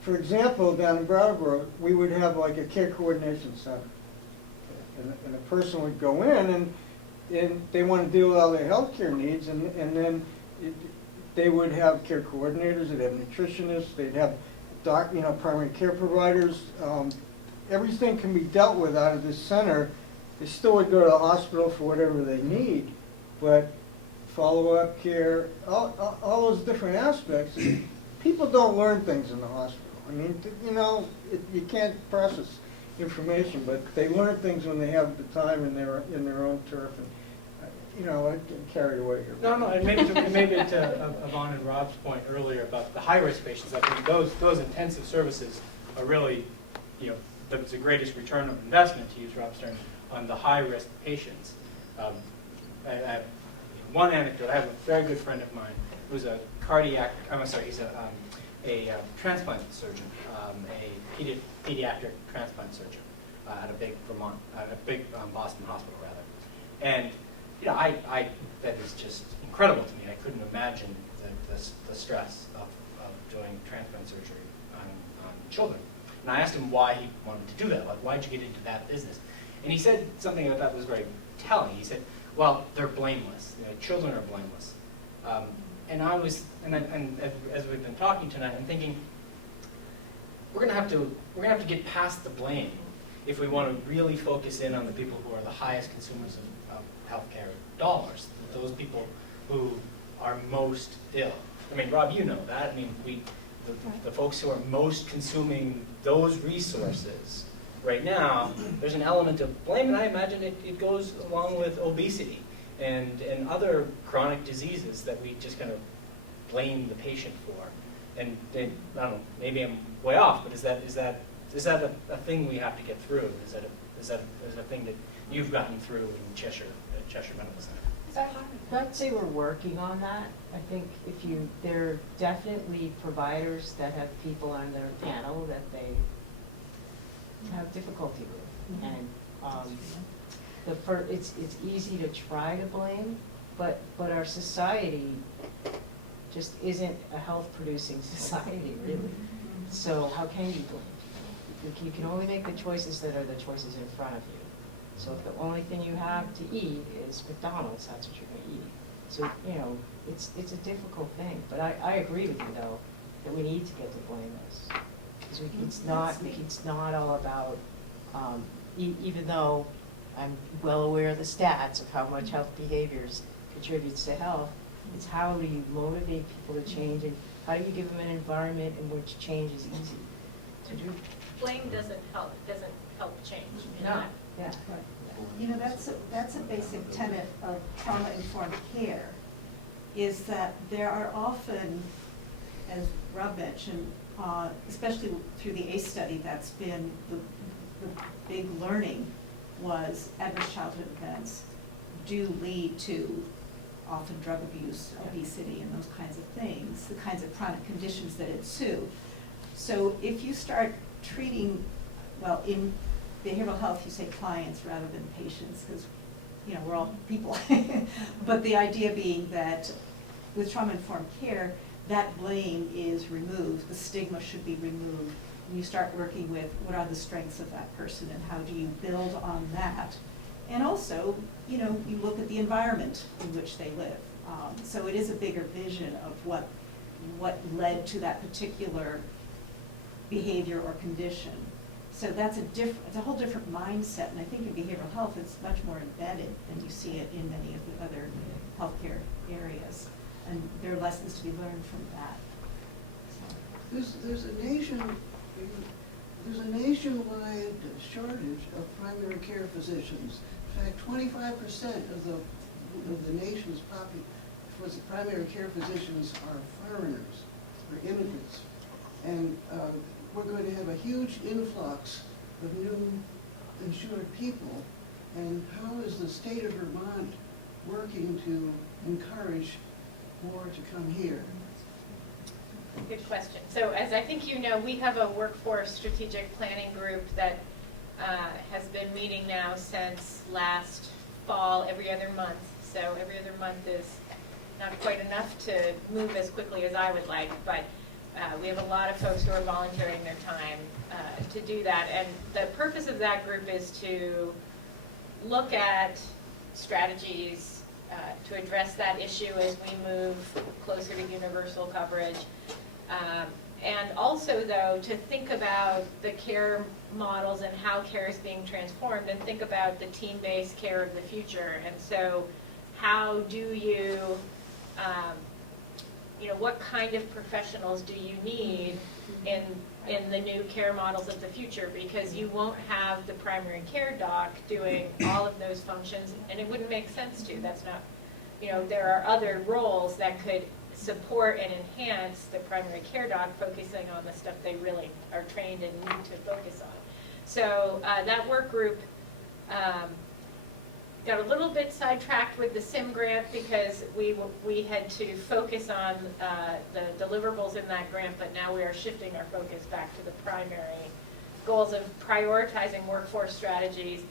for example, down in Brattleboro, we would have like a care coordination center, and a person would go in, and they want to deal with all their healthcare needs, and then they would have care coordinators, they'd have nutritionists, they'd have primary care providers. Everything can be dealt with out of this center. They still would go to the hospital for whatever they need, but follow-up care, all those different aspects. People don't learn things in the hospital. I mean, you can't process information, but they learn things when they have the time and they're in their own turf. And, I get carried away here. No, and maybe to Yvonne and Rob's point earlier about the high-risk patients, I think those intensive services are really, the greatest return on investment, to use Rob's term, on the high-risk patients. I have one anecdote. I have a very good friend of mine who's a he's a transplant surgeon, a pediatric transplant surgeon at a big Boston hospital, rather. And that is just incredible to me. I couldn't imagine the stress of doing transplant surgery on children. And I asked him why he wanted to do that. Like, why'd you get into that business? And he said something that was very telling. He said, well, they're blameless. Children are blameless. And as we've been talking tonight, I'm thinking we're gonna have to get past the blame if we want to really focus in on the people who are the highest consumers of healthcare dollars. Those people who are most ill. I mean, Rob, you know that. I mean, the folks who are most consuming those resources right now, there's an element of blame, and I imagine it goes along with obesity and other chronic diseases that we just kind of blame the patient for. And I don't know, maybe I'm way off, but is that a thing we have to get through? Is that a thing that you've gotten through in Cheshire Medical Center? I'd say we're working on that. I think there are definitely providers that have people on their panel that they have difficulty with. And it's easy to try to blame, but our society just isn't a health-producing society, really. So how can you blame? You can only make the choices that are the choices in front of you. So if the only thing you have to eat is McDonald's, that's what you're going to eat. So, it's a difficult thing. But I agree with you, though, that we need to get to blame this. Because it's not all about, even though I'm well aware of the stats of how much health behaviors contributes to health, it's how do you motivate people to change, and how do you give them an environment in which change is easy to do? Blame doesn't help. It doesn't help change. No. Yeah. That's a basic tenet of trauma-informed care, is that there are often, as Rob mentioned, especially through the ACE study, that's been the big learning, was adverse childhood events do lead to often drug abuse, obesity, and those kinds of things, the kinds of chronic conditions that ensue. So if you start treating, well, in behavioral health, you say clients rather than patients, because we're all people. But the idea being that with trauma-informed care, that blame is removed, the stigma should be removed, you start working with what are the strengths of that person and how do you build on that. And also, you know, you look at the environment in which they live. So it is a bigger vision of what led to that particular behavior or condition. So that's it's a whole different mindset, and I think in behavioral health it's much more embedded than you see it in many of the other healthcare areas. And there are lessons to be learned from that. So. There's a nationwide shortage of primary care physicians. In fact, 25% of the nation's primary care physicians are foreigners, or immigrants. And we're going to have a huge influx of new insured people. And how is the state of Vermont working to encourage more to come here? Good question. So as I think you know, we have a workforce strategic planning group that has been meeting now since last fall, every other month. So every other month is not quite enough to move as quickly as I would like, but we have a lot of folks who are volunteering their time to do that. And the purpose of that group is to look at strategies to address that issue as we move closer to universal coverage. And also, though, to think about the care models and how care is being transformed, and think about the team-based care of the future. And so how do you, what kind of professionals do you need in the new care models of the future? Because you won't have the primary care doc doing all of those functions, and it wouldn't make sense to. That's not, there are other roles that could support and enhance the primary care doc, focusing on the stuff they really are trained and need to focus on. So that work group got a little bit sidetracked with the SIM grant because we had to focus on the deliverables in that grant, but now we are shifting our focus back to the primary goals of prioritizing workforce strategies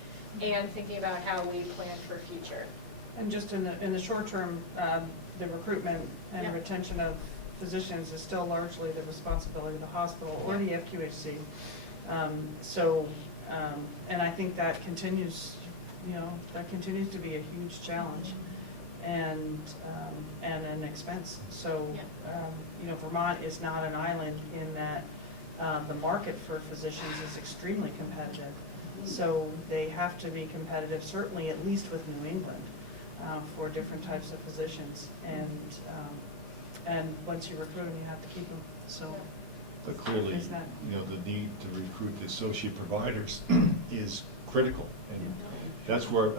and thinking about how we plan for future. And just in the short term, the recruitment and retention of physicians is still largely the responsibility of the hospital or the FQHC. And I think that continues, that continues to be a huge challenge and an expense. So, Vermont is not an island in that the market for physicians is extremely competitive. So they have to be competitive, certainly at least with New England. For different types of physicians, and once you recruit them, you have to keep them. So, but clearly, there's that. The need to recruit the associate providers is critical, and that's where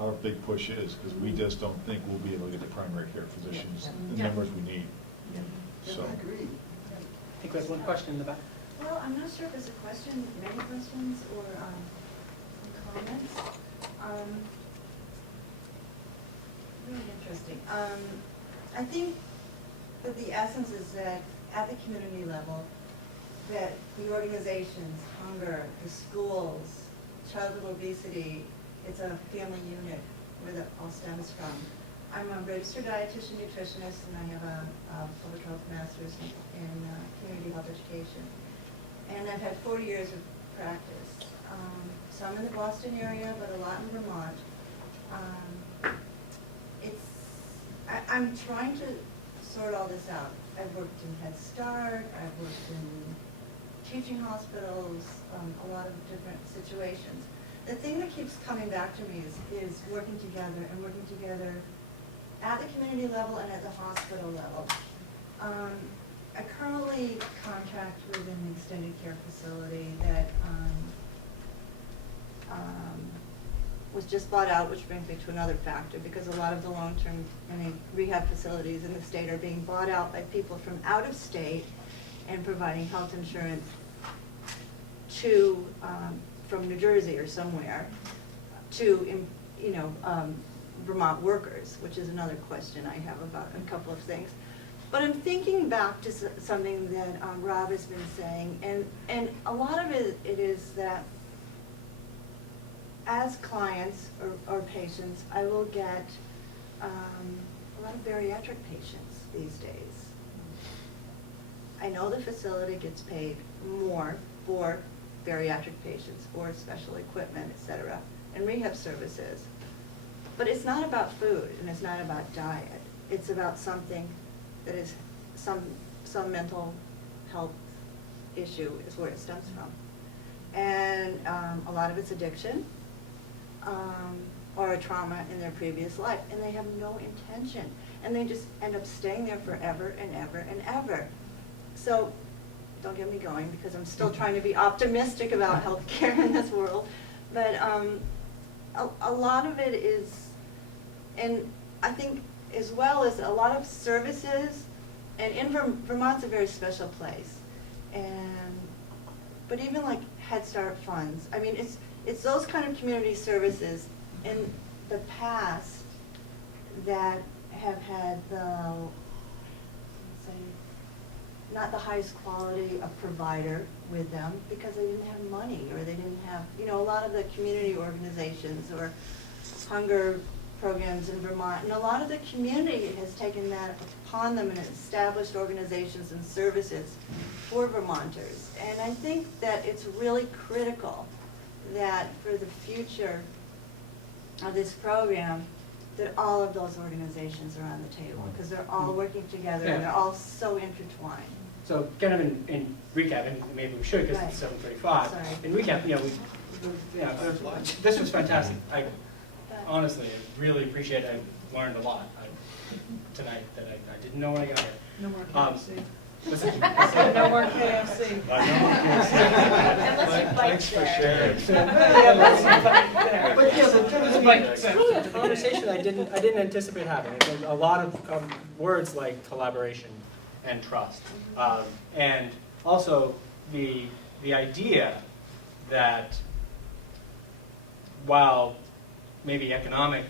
our big push is, because we just don't think we'll be able to get the primary care physicians the numbers we need. So, I agree. I think we have one question in the back. Well, I'm not sure if it's a question, many questions, or comments. Really interesting. I think that the essence is that at the community level, that the organizations, hunger, the schools, childhood obesity, it's a family unit where that all stems from. I'm a registered dietitian nutritionist, and I have a public health master's in community health education. And I've had 40 years of practice. Some in the Boston area, but a lot in Vermont. I'm trying to sort all this out. I've worked in Head Start, I've worked in teaching hospitals, a lot of different situations. The thing that keeps coming back to me is working together, and working together at the community level and at the hospital level. I currently contract with an extended care facility that was just bought out, which brings me to another factor, because a lot of the long-term rehab facilities in the state are being bought out by people from out of state and providing health insurance to, from New Jersey or somewhere, to, Vermont workers, which is another question I have about a couple of things. But I'm thinking back to something that Rob has been saying, and a lot of it is that as clients or patients, I will get a lot of bariatric patients these days. I know the facility gets paid more for bariatric patients, for special equipment, et cetera, and rehab services. But it's not about food, and it's not about diet. It's about something that is some mental health issue is where it stems from. And a lot of it's addiction, or a trauma in their previous life, and they have no intention. And they just end up staying there forever and ever and ever. So, don't get me going, because I'm still trying to be optimistic about healthcare in this world. But a lot of it is, and I think as well as a lot of services, and in Vermont's a very special place. But even like Head Start funds, I mean, it's those kind of community services in the past that have had the, let's say, not the highest quality of provider with them because they didn't have money, or they didn't have, you know, a lot of the community organizations or hunger programs in Vermont, and a lot of the community has taken that upon them and established organizations and services for Vermonters. And I think that it's really critical that for the future of this program, that all of those organizations are on the table, because they're all working together and they're all so intertwined. So kind of in recap, and maybe we should because it's 7:35. Sorry. In recap, this was fantastic. I honestly really appreciate it. I learned a lot tonight that I didn't know when I got here. No more KFC. What's that? No more KFC. Unless you bite Thanks for there. sharing. But yeah, really a conversation I didn't anticipate having. There's a lot of words like collaboration and trust, and also the idea that while maybe economic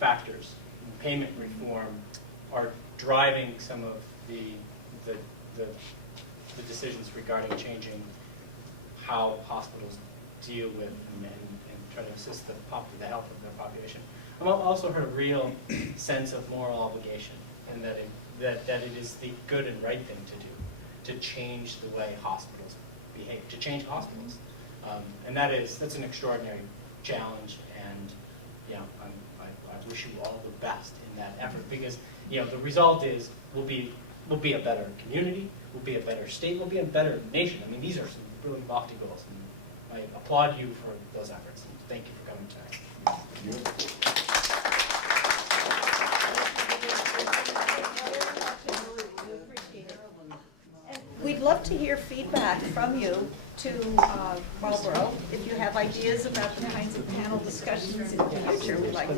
factors, payment reform, are driving some of the decisions regarding changing how hospitals deal with and try to assist the health of their population. I've also heard a real sense of moral obligation, and that it is the good and right thing to do, to change the way hospitals behave, to change hospitals, and that's an extraordinary challenge. And I wish you all the best in that effort, because the result is we'll be a better community, we'll be a better state, we'll be a better nation. I mean, these are some really lofty goals, and I applaud you for those efforts. And thank you for coming tonight. We'd love to hear feedback from you to Marlboro. If you have ideas about the kinds of panel discussions in the future, we'd like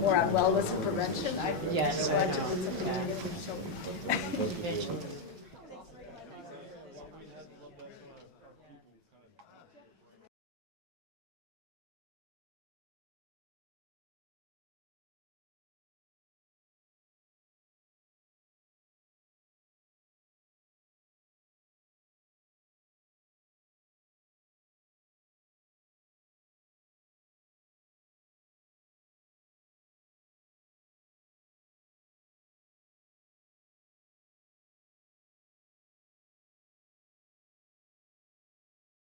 more on wellness and prevention. Yes, I I'd know. like to do something.